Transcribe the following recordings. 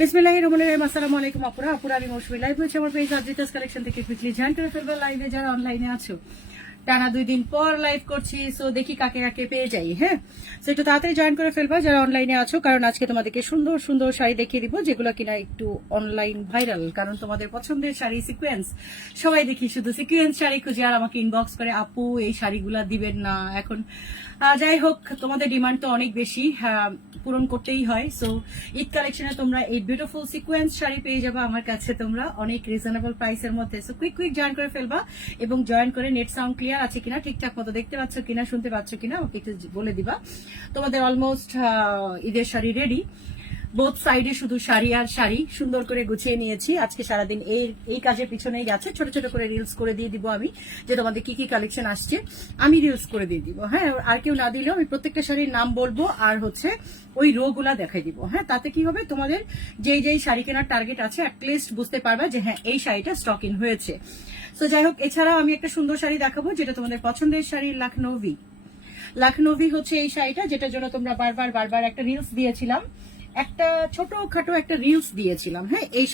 বিসমিল্লাহির রহমানির রহিম। আসসালামু আলাইকুম আপুরা আমি মৌসুমী লাইভ হচ্ছে আমার পেজ আদ্রিতাস কালেকশন থেকে কুইকলি জয়েন করে ফেলবো। লাইভে যারা অনলাইনে আছো, টানা 2 দিন পর লাইভ করছি, সো দেখি কাকে কাকে পেয়ে যাই। হ্যাঁ, সো একটু তাড়াতাড়ি জয়েন করে ফেলবা যারা অনলাইনে আছো, কারণ আজকে তোমাদেরকে সুন্দর সুন্দর শাড়ি দেখিয়ে দিব যেগুলো কিনা একটু অনলাইন ভাইরাল। কারণ তোমাদের পছন্দের শাড়ি সিকোয়েন্স, সবাই দেখি শুধু সিকোয়েন্স শাড়ি খুঁজে আর আমাকে ইনবক্স করে আপু এই শাড়িগুলা দিবেন না এখন। যাই হোক, তোমাদের ডিমান্ড তো অনেক বেশি, পূরণ করতেই হয়। সো ঈদ কালেকশনে তোমরা এই বিউটিফুল সিকোয়েন্স শাড়ি পেয়ে যাবে আমার কাছে তোমরা অনেক রিজনেবল প্রাইসের মধ্যে। সো কুইক জয়েন করে ফেলবা এবং জয়েন করে নেট সাউন্ড ক্লিয়ার আছে কিনা, ঠিকঠাক মতো দেখতে পাচ্ছ কিনা, শুনতে পাচ্ছ কিনা আমাকে একটু বলে দিবা। তোমাদের অলমোস্ট ঈদের শাড়ি রেডি, বোথ সাইডে শুধু শাড়ি আর শাড়ি সুন্দর করে গুছিয়ে নিয়েছি। আজকে সারাদিন এই কাজের পিছনেই যাচ্ছে। ছোট ছোট করে রিলস করে দিয়ে দিব আমি, যে তোমাদের কি কি কালেকশন আসছে আমি রিলস করে দিয়ে দিব। হ্যাঁ, আর কেউ না দিলেও আমি প্রত্যেকটা শাড়ির নাম বলবো আর হচ্ছে ওই রো গুলা দেখাই দিব। হ্যাঁ, তাতে কি হবে, তোমাদের যেই শাড়ি কেনার টার্গেট আছে অ্যাটলিস্ট বুঝতে পারবা যে হ্যাঁ এই শাড়িটা স্টক ইন হয়েছে। তো যাই হোক, এছাড়াও আমি একটা সুন্দর শাড়ি দেখাবো যেটা তোমাদের পছন্দের শাড়ি, লাখনৌভি হচ্ছে এই শাড়িটা, যেটার জন্য তোমরা বারবার একটা রিলস দিয়েছিলাম, একটা ছোটখাটো একটা রিলস দিয়েছিলাম। হ্যাঁ, এই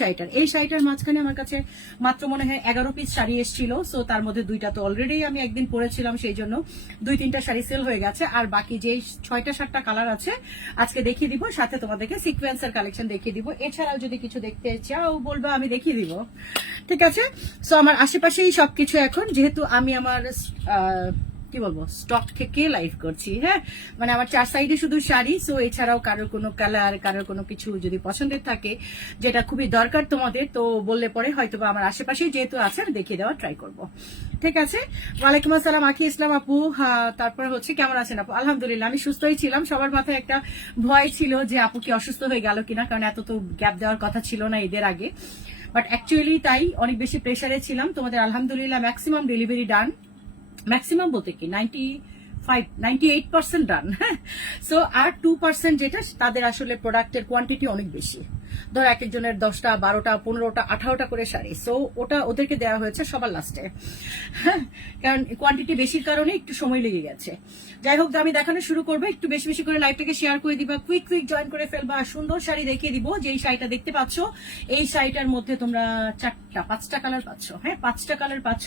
শাড়িটার মাঝখানে আমার কাছে মাত্র মনে হয় 11 পিস শাড়ি এসেছিল। সো তার মধ্যে 2টা তো অলরেডি আমি একদিন পরেছিলাম, সেই জন্য 2-3টা শাড়ি সেল হয়ে গেছে। আর বাকি যে 6টা-7টা কালার আছে আজকে দেখিয়ে দিব, সাথে তোমাদেরকে সিকোয়েন্সের কালেকশন দেখিয়ে দিব। এছাড়াও যদি কিছু দেখতে চাও বলবা, আমি দেখিয়ে দিব। ঠিক আছে, সো আমার আশেপাশেই সবকিছু এখন, যেহেতু আমি আমার কি বলবো স্টক থেকে লাইভ করছি। হ্যাঁ, মানে আমার 4 সাইডে শুধু শাড়ি। সো এছাড়াও কারোর কোনো কালার, কারোর কোনো কিছু যদি পছন্দের থাকে যেটা খুবই দরকার তোমাদের, তো বললে পরে হয়তো বা আমার আশেপাশেই যেহেতু আছে আমি দেখিয়ে দেওয়ার ট্রাই করব। ঠিক আছে, ওয়ালাইকুম আসসালাম আখি ইসলাম আপু। তারপর হচ্ছে কেমন আছেন আপু? আলহামদুলিল্লাহ, আমি সুস্থই ছিলাম। সবার মাথায় একটা ভয় ছিল যে আপু কি অসুস্থ হয়ে গেল কিনা, কারণ এত তো গ্যাপ দেওয়ার কথা ছিল না ঈদের আগে। বাট অ্যাকচুয়ালি তাই, অনেক বেশি প্রেশারে ছিলাম। তোমাদের আলহামদুলিল্লাহ ম্যাক্সিমাম ডেলিভারি ডান, ম্যাক্সিমাম বলতে কি 98% ডান। হ্যাঁ, সো আর 2% যেটা, তাদের আসলে প্রোডাক্টের কোয়ান্টিটি অনেক বেশি। ধর এক একজনের 10টা 12টা 15টা 18টা করে শাড়ি, সো ওটা ওদেরকে দেওয়া হয়েছে সবার লাস্টে। হ্যাঁ, কারণ কোয়ান্টিটি বেশির কারণে একটু সময় লেগে গেছে। যাই হোক, আমি দেখানো শুরু করবো, একটু বেশি বেশি করে লাইভটাকে শেয়ার করে দিবা, কুইক জয়েন করে ফেলবা। আর সুন্দর শাড়ি দেখিয়ে দিব। যে এই শাড়িটা দেখতে পাচ্ছ, এই শাড়িটার মধ্যে তোমরা 5টা কালার পাচ্ছ। হ্যাঁ, 5টা কালার পাচ্ছ।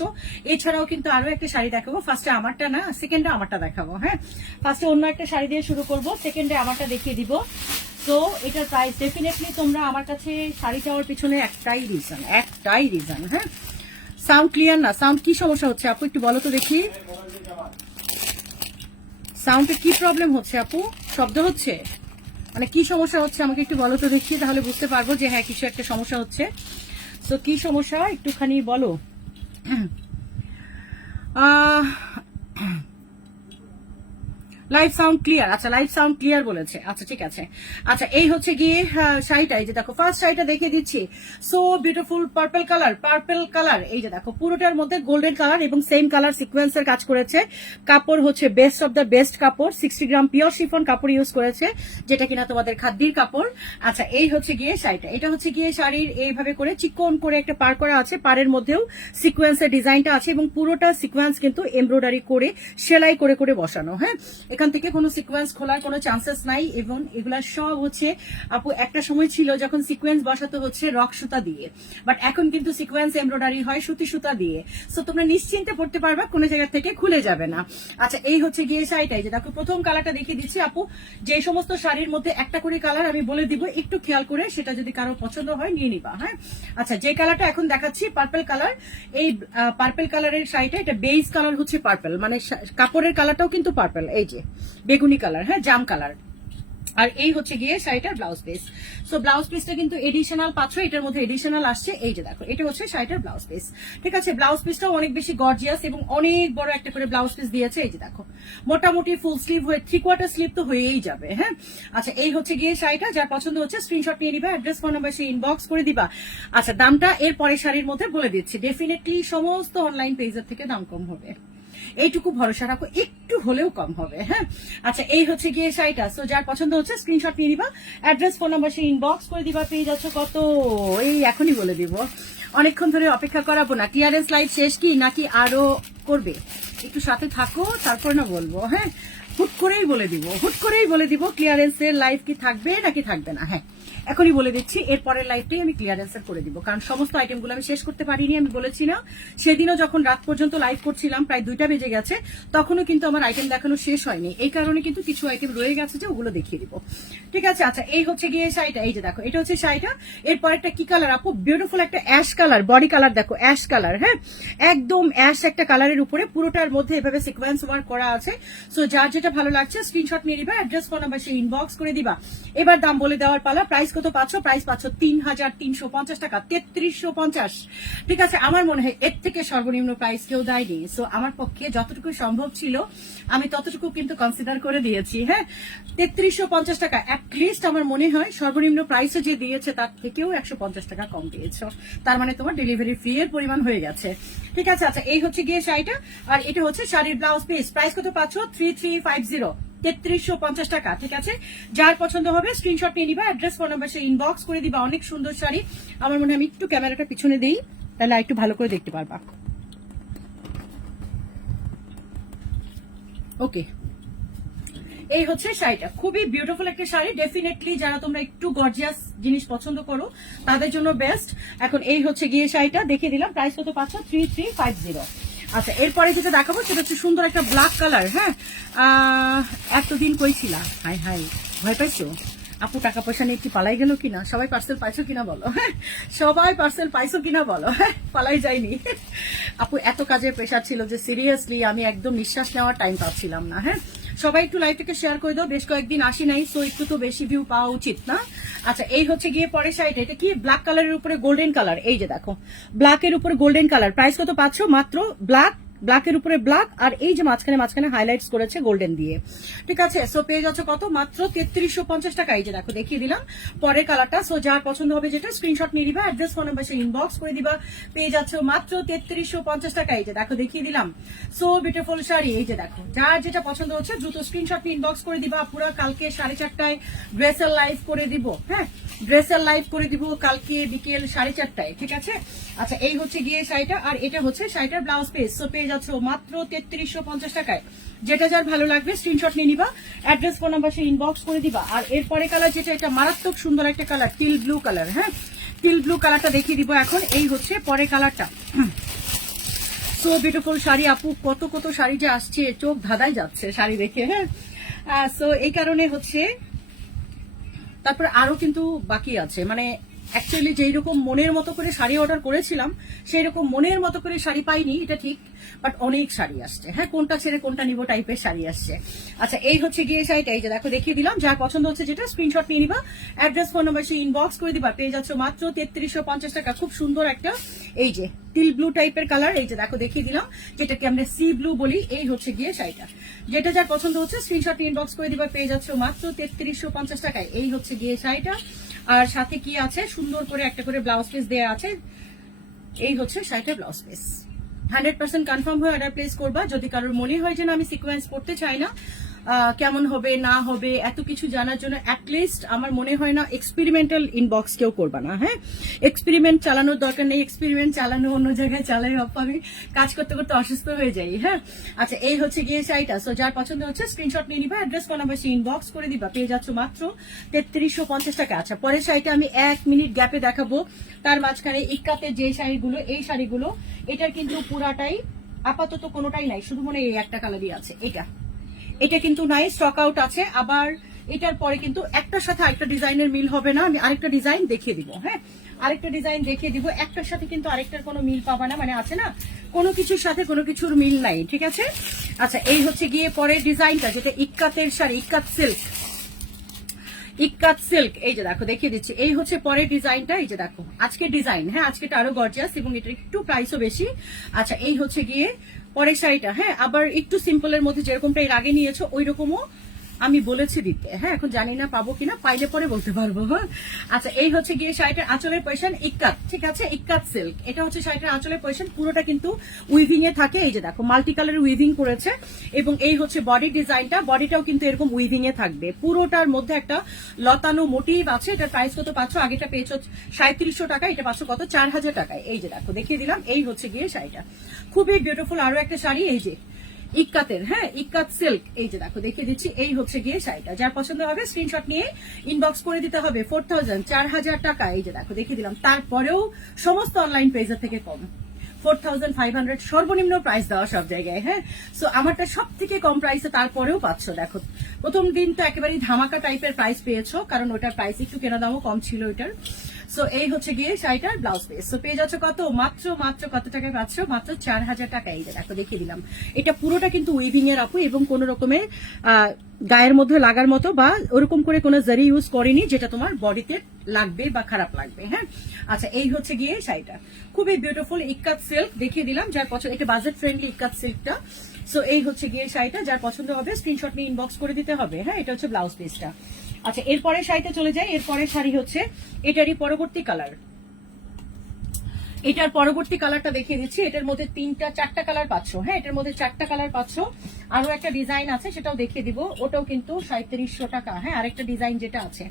এছাড়াও কিন্তু আরো একটা শাড়ি দেখাবো। ফার্স্টে আমারটা না, সেকেন্ডে আমারটা দেখাবো। হ্যাঁ, ফার্স্টে অন্য একটা শাড়ি দিয়ে শুরু করবো, সেকেন্ডে আমারটা দেখিয়ে দিব। তো এটার প্রাইস ডেফিনেটলি তোমরা আমার কাছে শাড়ি চাওয়ার পিছনে একটাই রিজন। হ্যাঁ, সাউন্ড ক্লিয়ার না, সাউন্ড কি সমস্যা হচ্ছে আপু একটু বলো তো দেখি। সাউন্ডে কি প্রবলেম হচ্ছে আপু? শব্দ হচ্ছে, মানে কি সমস্যা হচ্ছে আমাকে একটু বলো তো দেখি, তাহলে বুঝতে পারবো যে হ্যাঁ কিছু একটা সমস্যা হচ্ছে। তো কি সমস্যা একটুখানি বলো। লাইভ সাউন্ড ক্লিয়ার, আচ্ছা লাইভ সাউন্ড ক্লিয়ার বলেছে, আচ্ছা ঠিক আছে। আচ্ছা, এই হচ্ছে গিয়ে শাড়িটা, এই যে দেখো ফার্স্ট শাড়িটা দেখিয়ে দিচ্ছি। সো বিউটিফুল পার্পল কালার, এই যে দেখো পুরোটার মধ্যে গোল্ডেন কালার এবং সেম কালার সিকোয়েন্সের কাজ করেছে। কাপড় হচ্ছে বেস্ট অফ দ্য বেস্ট কাপড়, 60 গ্রাম পিওর শিফন কাপড় ইউজ করেছে, যেটা কিনা তোমাদের খাদ্যির কাপড়। আচ্ছা, এই হচ্ছে গিয়ে শাড়িটা, এটা হচ্ছে গিয়ে শাড়ির এইভাবে করে চিকন করে একটা পার করা আছে, পাড়ের মধ্যেও সিকোয়েন্সের ডিজাইনটা আছে এবং পুরোটা সিকোয়েন্স কিন্তু এমব্রয়ডারি করে সেলাই করে করে বসানো। হ্যাঁ, এখান থেকে কোনো সিকোয়েন্স খোলার কোনো চান্সেস নাই। এবং এগুলা সব হচ্ছে আপু, একটা সময় ছিল যখন সিকোয়েন্স বসাতে হচ্ছে রক সুতা দিয়ে, বাট এখন কিন্তু সিকোয়েন্স এমব্রয়ডারি হয় সুতি সুতা দিয়ে। সো তোমরা নিশ্চিন্তে পড়তে পারবা, কোনো জায়গা থেকে খুলে যাবে না। আচ্ছা, এই হচ্ছে গিয়ে শাড়িটাই, যে দেখো প্রথম কালারটা দেখিয়ে দিচ্ছি আপু। যে সমস্ত শাড়ির মধ্যে একটা করে কালার আমি বলে দিব, একটু খেয়াল করে সেটা যদি কারো পছন্দ হয় নিয়ে নিবা। হ্যাঁ, আচ্ছা, যে কালারটা এখন দেখাচ্ছি পার্পল কালার, এই পার্পল কালারের শাড়িটা, এটা বেস কালার হচ্ছে পার্পল, মানে কাপড়ের কালারটাও কিন্তু পার্পল, এই যে বেগুনি কালার, হ্যাঁ জাম কালার। আর এই হচ্ছে গিয়ে শাড়িটার ব্লাউজ পিস। সো ব্লাউজ পিসটা কিন্তু এডিশনাল পাচ্ছ, এটার মধ্যে এডিশনাল আসছে। এই যে দেখো, এটা হচ্ছে শাড়িটার ব্লাউজ পিস। ঠিক আছে, ব্লাউজ পিসটাও অনেক বেশি গর্জিয়াস এবং অনেক বড় একটা করে ব্লাউজ পিস দিয়েছে। এই যে দেখো, মোটামুটি ফুল স্লিভ হয়ে 3/4 স্লিভ তো হয়েই যাবে। হ্যাঁ, আচ্ছা, এই হচ্ছে গিয়ে শাড়িটা, যার পছন্দ হচ্ছে স্ক্রিনশট নিয়ে নিবা, অ্যাড্রেস ফোন নাম্বার সে ইনবক্স করে দিবা। আচ্ছা, দামটা এর পরে শাড়ির মধ্যে বলে দিচ্ছি, ডেফিনেটলি সমস্ত অনলাইন পেজের থেকে দাম কম হবে, এইটুকু ভরসা রাখো, একটু হলেও কম হবে। হ্যাঁ, আচ্ছা, এই হচ্ছে গিয়ে শাড়িটা। সো যার পছন্দ হচ্ছে স্ক্রিনশট নিয়ে নিবা, অ্যাড্রেস ফোন নাম্বার সে ইনবক্স করে দিবা। পেয়ে যাচ্ছ কত, এই এখনই বলে দিব, অনেকক্ষণ ধরে অপেক্ষা করাবো না। ক্লিয়ারেন্স লাইভ শেষ কি নাকি আরো করবে? একটু সাথে থাকো, তারপর না বলবো। হ্যাঁ, হুট করেই বলে দিব ক্লিয়ারেন্সের লাইভ কি থাকবে নাকি থাকবে না। হ্যাঁ, এখনই বলে দিচ্ছি, এর পরের লাইভটাই আমি ক্লিয়ার অ্যান্সার করে দিব, কারণ সমস্ত আইটেমগুলো আমি শেষ করতে পারিনি, আমি বলেছি না। সেদিনও যখন রাত পর্যন্ত লাইভ করছিলাম, প্রায় 2টা বেজে গেছে, তখনও কিন্তু আমার আইটেম দেখানো শেষ হয়নি। এই কারণে কিন্তু কিছু আইটেম রয়ে গেছে যে ওগুলো দেখিয়ে দিব, ঠিক আছে। আচ্ছা, এই হচ্ছে গিয়ে শাড়িটা, এই যে দেখো, এটা হচ্ছে শাড়িটা। এরপর একটা কি কালার আপু, বিউটিফুল একটা অ্যাশ কালার, বডি কালার দেখো, অ্যাশ কালার, হ্যাঁ, একদম অ্যাশ একটা কালারের উপরে পুরোটার মধ্যে এভাবে সিকোয়েন্স ওয়ার্ক করা আছে। সো যার যেটা ভালো লাগছে স্ক্রিনশট নিয়ে নিবা, অ্যাড্রেস ফোন নাম্বার সে ইনবক্স করে দিবা। এবার দাম বলে দেওয়ার পালা। প্রাইস কত পাচ্ছ? প্রাইস পাচ্ছ 3350 টাকা, 3350। ঠিক আছে, আমার মনে হয় এর থেকে সর্বনিম্ন প্রাইস কেউ দেয়নি। সো আমার পক্ষে যতটুকু সম্ভব ছিল আমি ততটুকু কিন্তু কনসিডার করে দিয়েছি। হ্যাঁ, 3350 টাকা অ্যাটলিস্ট আমার মনে হয় সর্বনিম্ন প্রাইসে যে দিয়েছে তার থেকেও 150 টাকা কম দিয়েছ। তার মানে তোমার ডেলিভারি ফি এর পরিমাণ হয়ে গেছে। ঠিক আছে। আচ্ছা, এই হচ্ছে গিয়ে শাড়িটা, আর এটা হচ্ছে শাড়ির ব্লাউজ পিস। প্রাইস কত পাচ্ছ? 3350, 3350 টাকা। ঠিক আছে, যার পছন্দ হবে স্ক্রিনশট নিয়ে নিবা, অ্যাড্রেস ফোন নাম্বার সে ইনবক্স করে দিবা। অনেক সুন্দর শাড়ি। আমার মনে হয় আমি একটু ক্যামেরাটা পিছনে দিই, তাহলে একটু ভালো করে দেখতে পারবা। ওকে, এই হচ্ছে শাড়িটা, খুবই বিউটিফুল একটা শাড়ি। ডেফিনেটলি যারা তোমরা একটু গর্জিয়াস জিনিস পছন্দ করো তাদের জন্য বেস্ট। এখন এই হচ্ছে গিয়ে শাড়িটা দেখিয়ে দিলাম। প্রাইস কত পাচ্ছ? 3350। আচ্ছা, এরপরে যেটা দেখাবো সেটা হচ্ছে সুন্দর একটা ব্ল্যাক কালার। হ্যাঁ, এতদিন কইছিলা, হাই হাই, ভয় পাইছো আপু? টাকা পয়সা নিয়ে কি পালাই গেল কিনা? সবাই পার্সেল পাইছো কিনা বলো? হ্যাঁ, সবাই পার্সেল পাইছো কিনা বলো? হ্যাঁ, পালাই যায়নি আপু। এত কাজের প্রেশার ছিল যে সিরিয়াসলি আমি একদম নিঃশ্বাস নেওয়ার টাইম পাচ্ছিলাম না। হ্যাঁ, সবাই একটু লাইভটাকে শেয়ার করে দাও, বেশ কয়েকদিন আসি নাই, সো একটু তো বেশি ভিউ পাওয়া উচিত না? আচ্ছা, এই হচ্ছে গিয়ে পরে শাড়িটা। এটা কি ব্ল্যাক কালারের উপরে গোল্ডেন কালার, এই যে দেখো, ব্ল্যাকের উপরে গোল্ডেন কালার। প্রাইস কত পাচ্ছ? মাত্র ব্ল্যাকের উপরে ব্ল্যাক, আর এই যে মাঝখানে হাইলাইটস করেছে গোল্ডেন দিয়ে। ঠিক আছে, সো পেয়ে যাচ্ছে কত? মাত্র 3350 টাকা। এই যে দেখো, দেখিয়ে দিলাম পরের কালারটা। সো যার পছন্দ হবে যেটা স্ক্রিনশট নিয়ে দিবা, অ্যাড্রেস ফোন নাম্বার সে ইনবক্স করে দিবা। পেয়ে যাচ্ছে মাত্র 3350 টাকা। এই যে দেখো, দেখিয়ে দিলাম। So beautiful sari. এই যে দেখো, যার যেটা পছন্দ হচ্ছে দ্রুত স্ক্রিনশট নিয়ে ইনবক্স করে দিবা। পুরো কালকে 4:30টায় ড্রেসের লাইভ করে দিব। হ্যাঁ, ড্রেসের লাইভ করে দিব কালকে বিকেল 4:30টায়। ঠিক আছে। আচ্ছা, এই হচ্ছে গিয়ে শাড়িটা, আর এটা হচ্ছে শাড়িটার ব্লাউজ পিস। সো পেয়ে যাচ্ছে মাত্র 3350 টাকায়। যেটা যার ভালো লাগবে স্ক্রিনশট নিয়ে নিবা, অ্যাড্রেস ফোন নাম্বার সে ইনবক্স করে দিবা। আর এরপরে কালার যেটা, এটা মারাত্মক সুন্দর একটা কালার, টিল ব্লু কালার। হ্যাঁ, টিল ব্লু কালারটা দেখিয়ে দিব এখন। এই হচ্ছে পরে কালারটা। সো বিউটিফুল শাড়ি আপু, কত কত শাড়ি যে আসছে, চোখ ধাঁধায় যাচ্ছে শাড়ি দেখে। হ্যাঁ, সো এই কারণে হচ্ছে, তারপরে আরো কিন্তু বাকি আছে। মানে অ্যাকচুয়ালি যেই রকম মনের মতো করে শাড়ি অর্ডার করেছিলাম সেই রকম মনের মতো করে শাড়ি পাইনি, এটা ঠিক, বাট অনেক শাড়ি আসছে। হ্যাঁ, কোনটা ছেড়ে কোনটা নিব টাইপের শাড়ি আসছে। আচ্ছা, এই হচ্ছে গিয়ে শাড়িটা। এই যে দেখো, দেখিয়ে দিলাম। যার পছন্দ হচ্ছে যেটা স্ক্রিনশট নিয়ে নিবা, অ্যাড্রেস ফোন নাম্বার সে ইনবক্স করে দিবা। পেয়ে যাচ্ছে মাত্র 3350 টাকা। খুব সুন্দর একটা এই যে টিল ব্লু টাইপের কালার। এই যে দেখো, দেখিয়ে দিলাম, যেটাকে আমরা সি ব্লু বলি। এই হচ্ছে গিয়ে শাড়িটা, যেটা যার পছন্দ হচ্ছে স্ক্রিনশট ইনবক্স করে দিবা। পেয়ে যাচ্ছে মাত্র 3350 টাকায়। এই হচ্ছে গিয়ে শাড়িটা, আর সাথে কি আছে, সুন্দর করে একটা করে ব্লাউজ পিস দেওয়া আছে। এই হচ্ছে শাড়িটার ব্লাউজ পিস। 100% কনফার্ম হয়ে অর্ডার প্লেস করবা। যদি কারোর মনে হয় যে না আমি সিকোয়েন্স পড়তে চাই না, কেমন হবে না হবে এত কিছু জানার জন্য অ্যাটলিস্ট আমার মনে হয় না এক্সপেরিমেন্টাল ইনবক্স কেউ করবা না। হ্যাঁ, এক্সপেরিমেন্ট চালানোর দরকার নেই। এক্সপেরিমেন্ট চালানো অন্য জায়গায় চালাই, আমি কাজ করতে করতে অসুস্থ হয়ে যাই। হ্যাঁ, আচ্ছা, এই হচ্ছে গিয়ে শাড়িটা। সো যার পছন্দ হচ্ছে স্ক্রিনশট নিয়ে নিবা, অ্যাড্রেস ফোন নাম্বার সে ইনবক্স করে দিবা। পেয়ে যাচ্ছ মাত্র 3350 টাকা। আচ্ছা, পরের শাড়িটা আমি 1 মিনিট গ্যাপে দেখাবো। তার মাঝখানে ইক্কাতের যে শাড়িগুলো, এই শাড়িগুলো, এটার কিন্তু পুরাটাই আপাতত কোনোটাই নাই, শুধু মনে এই একটা কালারই আছে। এটা কিন্তু নাই, স্টক আউট আছে। আবার এটার পরে কিন্তু একটার সাথে আরেকটা ডিজাইনের মিল হবে না। আমি আরেকটা ডিজাইন দেখিয়ে দিব। হ্যাঁ, আরেকটা ডিজাইন দেখিয়ে দিব। একটার সাথে কিন্তু আরেকটার কোনো মিল পাবা না, মানে আছে না, কোনো কিছুর সাথে কোনো কিছুর মিল নাই। ঠিক আছে। আচ্ছা, এই হচ্ছে গিয়ে পরের ডিজাইনটা, যেটা ইক্কাতের শাড়ি, ইক্কাত সিল্ক। এই যে দেখো, দেখিয়ে দিচ্ছি। এই হচ্ছে পরের ডিজাইনটা। এই যে দেখো, আজকের ডিজাইন। হ্যাঁ, আজকেটা আরো গর্জিয়াস এবং এটা একটু প্রাইসও বেশি। আচ্ছা, এই হচ্ছে গিয়ে পরের শাড়িটা। হ্যাঁ, আবার একটু সিম্পলের মধ্যে, যেরকমটা এর আগে নিয়েছো ওই রকমও আমি বলেছি দিতে। হ্যাঁ, এখন জানি না পাবো কিনা, পাইলে পরে বলতে পারবো। হ্যাঁ, আচ্ছা, এই হচ্ছে গিয়ে শাড়িটার আঁচলের পয়সান ইক্কাত। ঠিক আছে, ইক্কাত সিল্ক। এটা হচ্ছে শাড়িটার আঁচলের পয়সান, পুরোটা কিন্তু উইভিং এ থাকে। এই যে দেখো, মাল্টি কালারের উইভিং করেছে। এবং এই হচ্ছে বডি ডিজাইনটা, বডিটাও কিন্তু এরকম উইভিং এ থাকবে। পুরোটার মধ্যে একটা লতানো মোটিভ আছে। এটার প্রাইস কত পাচ্ছ? আগেটা পেয়েছো 3700 টাকা, এটা পাচ্ছ কত? 4000 টাকায়। এই যে দেখো, দেখিয়ে দিলাম। এই হচ্ছে গিয়ে শাড়িটা, খুবই বিউটিফুল আরো একটা শাড়ি। এই যে ইক্কাতের, হ্যাঁ ইক্কাত সিল্ক, এই যে দেখো দেখিয়ে দিচ্ছি। এই হচ্ছে গিয়ে শাড়িটা, যার পছন্দ হবে স্ক্রিনশট নিয়ে ইনবক্স করে দিতে হবে। 4000 4000 টাকা, এই যে দেখো দেখিয়ে দিলাম। তারপরেও সমস্ত অনলাইন পেজের থেকে কম, 4500 সর্বনিম্ন প্রাইস দেওয়া সব জায়গায়। হ্যাঁ, সো আমারটা সব থেকে কম প্রাইসে তারপরেও পাচ্ছ। দেখো প্রথম দিন তো একেবারেই ধামাকা টাইপের প্রাইস পেয়েছো, কারণ ওটার প্রাইস একটু কেনা দামও কম ছিল ওইটার। সো এই হচ্ছে গিয়ে শাড়িটার ব্লাউজ পিস। সো পেয়ে যাচ্ছ কত, মাত্র মাত্র কত টাকায় পাচ্ছ, মাত্র 4000 টাকা। এই যে দেখো দেখিয়ে দিলাম, এটা পুরোটা কিন্তু উইভিং এর আপু, এবং কোন রকমের গায়ের মধ্যে লাগার মতো বা ওরকম করে কোনো জারি ইউজ করেনি যেটা তোমার বডিতে লাগবে বা খারাপ লাগবে। হ্যাঁ, আচ্ছা এই হচ্ছে গিয়ে শাড়িটা, খুবই বিউটিফুল ইক্কাত সিল্ক দেখিয়ে দিলাম। যার পছন্দ, এটা বাজেট ফ্রেন্ডলি ইক্কাত সিল্কটা। সো এই হচ্ছে গিয়ে শাড়িটা, যার পছন্দ হবে স্ক্রিনশট নিয়ে ইনবক্স করে দিতে হবে। হ্যাঁ, এটা হচ্ছে ব্লাউজ পিসটা। আচ্ছা এরপরে শাড়িতে চলে যায়। এরপরে শাড়ি হচ্ছে এটারই পরবর্তী কালার, এটার পরবর্তী কালারটা দেখিয়ে দিচ্ছি। এটার মধ্যে 4টা কালার পাচ্ছ। হ্যাঁ, এটার মধ্যে 4টা কালার পাচ্ছ। আরো একটা ডিজাইন আছে, সেটাও দেখিয়ে দিব, ওটাও কিন্তু 3700 টাকা। হ্যাঁ, আরেকটা ডিজাইন যেটা আছে।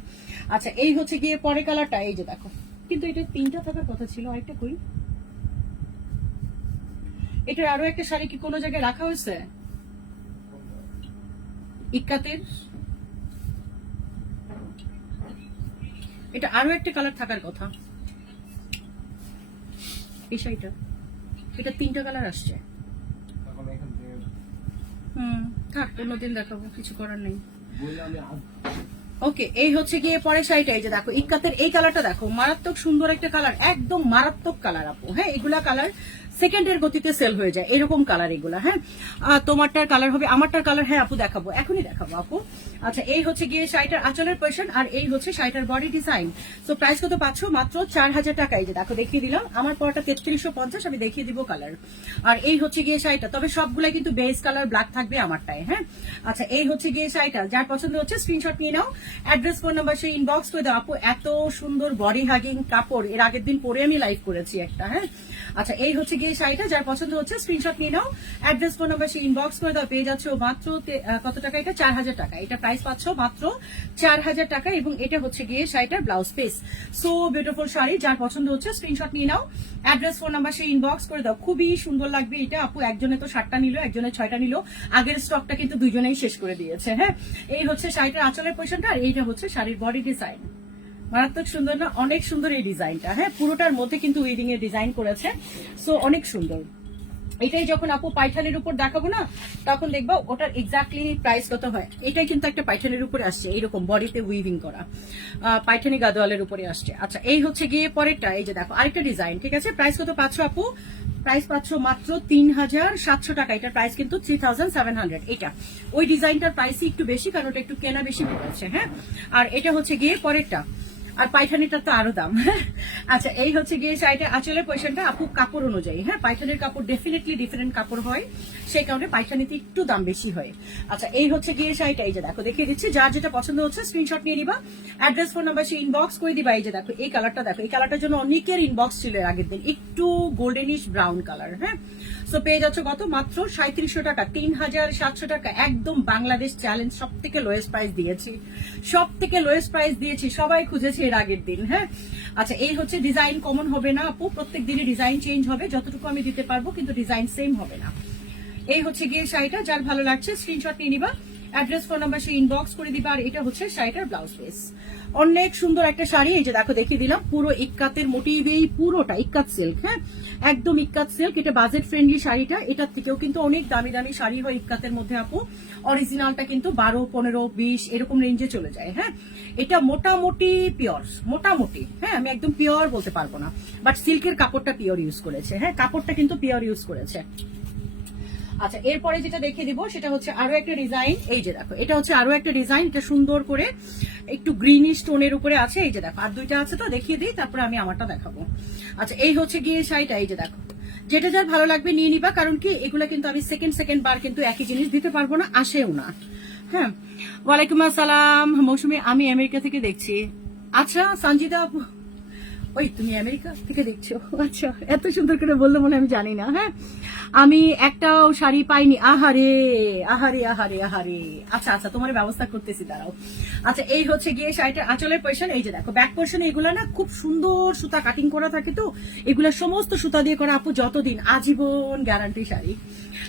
আচ্ছা এই হচ্ছে গিয়ে পরে কালারটা, এই যে দেখো, কিন্তু এটা 3টা থাকার কথা ছিল, আরেকটা কই? এটার আরো একটা শাড়ি কি কোনো জায়গায় রাখা হয়েছে ইক্কাতের? এটা আরো একটা কালার থাকার কথা, এই শাড়িটা। এটা 3টা কালার আসছে। থাক, অন্যদিন দেখাবো, কিছু করার নেই। ওকে, এই হচ্ছে গিয়ে পরে শাড়িটা। এই যে দেখো ইক্কাতের এই কালারটা দেখো, মারাত্মক সুন্দর একটা কালার, একদম মারাত্মক কালার আপু। হ্যাঁ, এগুলা কালার সেকেন্ডের গতিতে সেল হয়ে যায়, এরকম কালার এগুলা। হ্যাঁ, তোমারটার কালার হবে, আমারটার কালার হ্যাঁ আপু দেখাবো, এখনই দেখাবো আপু। আচ্ছা এই হচ্ছে গিয়ে শাড়িটার আঁচলের পোরশন, আর এই হচ্ছে শাড়িটার বডি ডিজাইন। সো প্রাইস কত পাচ্ছ, মাত্র 4000 টাকা। এই যে দেখো দেখিয়ে দিলাম, আমার পরটা 3350, আমি দেখিয়ে দিব কালার। আর এই হচ্ছে গিয়ে শাড়িটা, তবে সবগুলাই কিন্তু বেস কালার ব্ল্যাক থাকবে আমারটায়। হ্যাঁ, আচ্ছা এই হচ্ছে গিয়ে শাড়িটা, যার পছন্দ হচ্ছে স্ক্রিনশট নিয়ে নাও, অ্যাড্রেস ফোন নাম্বার সেই ইনবক্স করে দাও আপু। এত সুন্দর বডি হাগিং কাপড় এর আগের দিন পরে আমি লাইভ করেছি একটা। হ্যাঁ, আচ্ছা এই হচ্ছে গিয়ে শাড়িটা, যার পছন্দ হচ্ছে স্ক্রিনশট নিয়ে নাও, অ্যাড্রেস ফোন নাম্বার সেই ইনবক্স করে দাও। পেয়ে যাচ্ছ মাত্র কত টাকা, এটা 4000 টাকা। এটা প্রাইস পাচ্ছ মাত্র 4000 টাকা, এবং এটা হচ্ছে গিয়ে শাড়িটার blouse piece. So beautiful sari, যার পছন্দ হচ্ছে স্ক্রিনশট নিয়ে নাও, অ্যাড্রেস ফোন নাম্বার সেই ইনবক্স করে দাও। খুবই সুন্দর লাগবে এটা আপু, একজনে তো 7টা নিল, একজনে 6টা নিল, আগের স্টকটা কিন্তু দুজনেই শেষ করে দিয়েছে। হ্যাঁ, এই হচ্ছে শাড়িটার আঁচলের পোরশনটা, আর এইটা হচ্ছে শাড়ির বডি ডিজাইন। মারাত্মক সুন্দর না, অনেক সুন্দর এই ডিজাইনটা। হ্যাঁ, পুরোটার মধ্যে কিন্তু উইভিং এর ডিজাইন করেছে, সো অনেক সুন্দর। এটাই যখন আপু পাইঠানির উপর দেখাবো না, তখন দেখবো ওটার এক্স্যাক্টলি প্রাইস কত হয়। এটাই কিন্তু একটা পাইঠানির উপরে আসছে, এইরকম বডিতে উইভিং করা পাইঠানি গাদোয়ালের উপরে আসছে। আচ্ছা এই হচ্ছে গিয়ে পরেরটা, এই যে দেখো আরেকটা ডিজাইন। ঠিক আছে, প্রাইস কত পাচ্ছ আপু, প্রাইস পাচ্ছ মাত্র 3700 টাকা। এটার প্রাইস কিন্তু 3700। এটা ওই ডিজাইনটার প্রাইসই একটু বেশি, কারণ ওটা একটু কেনা বেশি পড়েছে। হ্যাঁ, আর এটা হচ্ছে গিয়ে পরেরটা, আর পাইঠানিটা তো আরো দাম। আচ্ছা এই হচ্ছে গিয়ে শাড়িটা আঁচলের পোরশনটা আপু, কাপড় অনুযায়ী। হ্যাঁ, পাইঠানির কাপড় ডেফিনেটলি ডিফারেন্ট কাপড় হয়, সেই কারণে পাইঠানিতে একটু দাম বেশি হয়। আচ্ছা এই হচ্ছে গিয়ে শাড়িটা, এই যে দেখো দেখিয়ে দিচ্ছি, যার যেটা পছন্দ হচ্ছে স্ক্রিনশট নিয়ে নিবা, অ্যাড্রেস ফোন নাম্বার সেই ইনবক্স করে দিবা। এই যে দেখো এই কালারটা দেখো, এই কালারটার জন্য অনেকের ইনবক্স ছিল এর আগের দিন, একটু গোল্ডেনিশ ব্রাউন কালার। হ্যাঁ, সো পেয়ে যাচ্ছ কত, মাত্র 3700 টাকা, 3700 টাকা। একদম বাংলাদেশ চ্যালেঞ্জ, সব থেকে লোয়েস্ট প্রাইস দিয়েছি, সব থেকে লোয়েস্ট প্রাইস দিয়েছি, সবাই খুঁজেছে এর আগের দিন। হ্যাঁ, আচ্ছা এই হচ্ছে ডিজাইন কমন হবে না আপু, প্রত্যেক দিনই ডিজাইন চেঞ্জ হবে, যতটুকু আমি দিতে পারবো, কিন্তু ডিজাইন সেম হবে না। এই হচ্ছে গিয়ে শাড়িটা, যার ভালো লাগছে স্ক্রিনশট নিয়ে নিবা, অ্যাড্রেস ফোন নাম্বার সে ইনবক্স করে দিবা। আর এটা হচ্ছে শাড়িটার ব্লাউজ পিস, অনেক সুন্দর একটা শাড়ি। এই যে দেখো দেখিয়ে দিলাম, পুরো ইক্কাতের মোটিভেই, পুরোটা ইক্কাত সিল্ক। হ্যাঁ, একদম ইক্কাত সিল্ক। এটা বাজেট ফ্রেন্ডলি শাড়িটা, এটার থেকেও কিন্তু অনেক দামি দামি শাড়ি হয় ইক্কাতের মধ্যে আপু। অরিজিনালটা কিন্তু 12, 15, 20 এরকম রেঞ্জে চলে যায়। হ্যাঁ, এটা মোটামুটি পিওর, মোটামুটি। হ্যাঁ, আমি একদম পিওর বলতে পারবো না, বাট সিল্কের কাপড়টা পিওর ইউজ করেছে। হ্যাঁ, কাপড়টা কিন্তু পিওর ইউজ করেছে। আচ্ছা এরপরে যেটা দেখিয়ে দিব সেটা হচ্ছে আরো একটা ডিজাইন। এই যে দেখো, এটা হচ্ছে আরো একটা ডিজাইন, এটা সুন্দর করে একটু গ্রিনিশ টোনের উপরে আছে। এই যে দেখো, আর দুইটা আছে তো দেখিয়ে দিই, তারপরে আমি আমারটা দেখাবো। আচ্ছা এই হচ্ছে গিয়ে শাড়িটা, এই যে দেখো, যেটা যার ভালো লাগবে নিয়ে নিবা, কারণ কি এগুলা কিন্তু আমি সেকেন্ড বার কিন্তু একই জিনিস দিতে পারবো না, আসেও না। হ্যাঁ, ওয়ালাইকুম আসসালাম মৌসুমী, আমি আমেরিকা থেকে দেখছি। আচ্ছা সঞ্জিতা আপু, ওই তুমি আমেরিকা থেকে দেখছো? আচ্ছা, এত সুন্দর করে বললো মনে হয় আমি জানি না। হ্যাঁ, আমি একটাও শাড়ি পাইনি। আহারে আহারে আহারে আহারে। আচ্ছা আচ্ছা, তোমার ব্যবস্থা করতেছি, দাঁড়াও। আচ্ছা, এই হচ্ছে গিয়ে শাড়িটার আঁচলের পোরশন। এই যে দেখো ব্যাক পোরশনে এগুলা না খুব সুন্দর সুতা কাটিং করা থাকে, তো এগুলা সমস্ত সুতা দিয়ে করা আপু, যতদিন আজীবন গ্যারান্টি শাড়ি।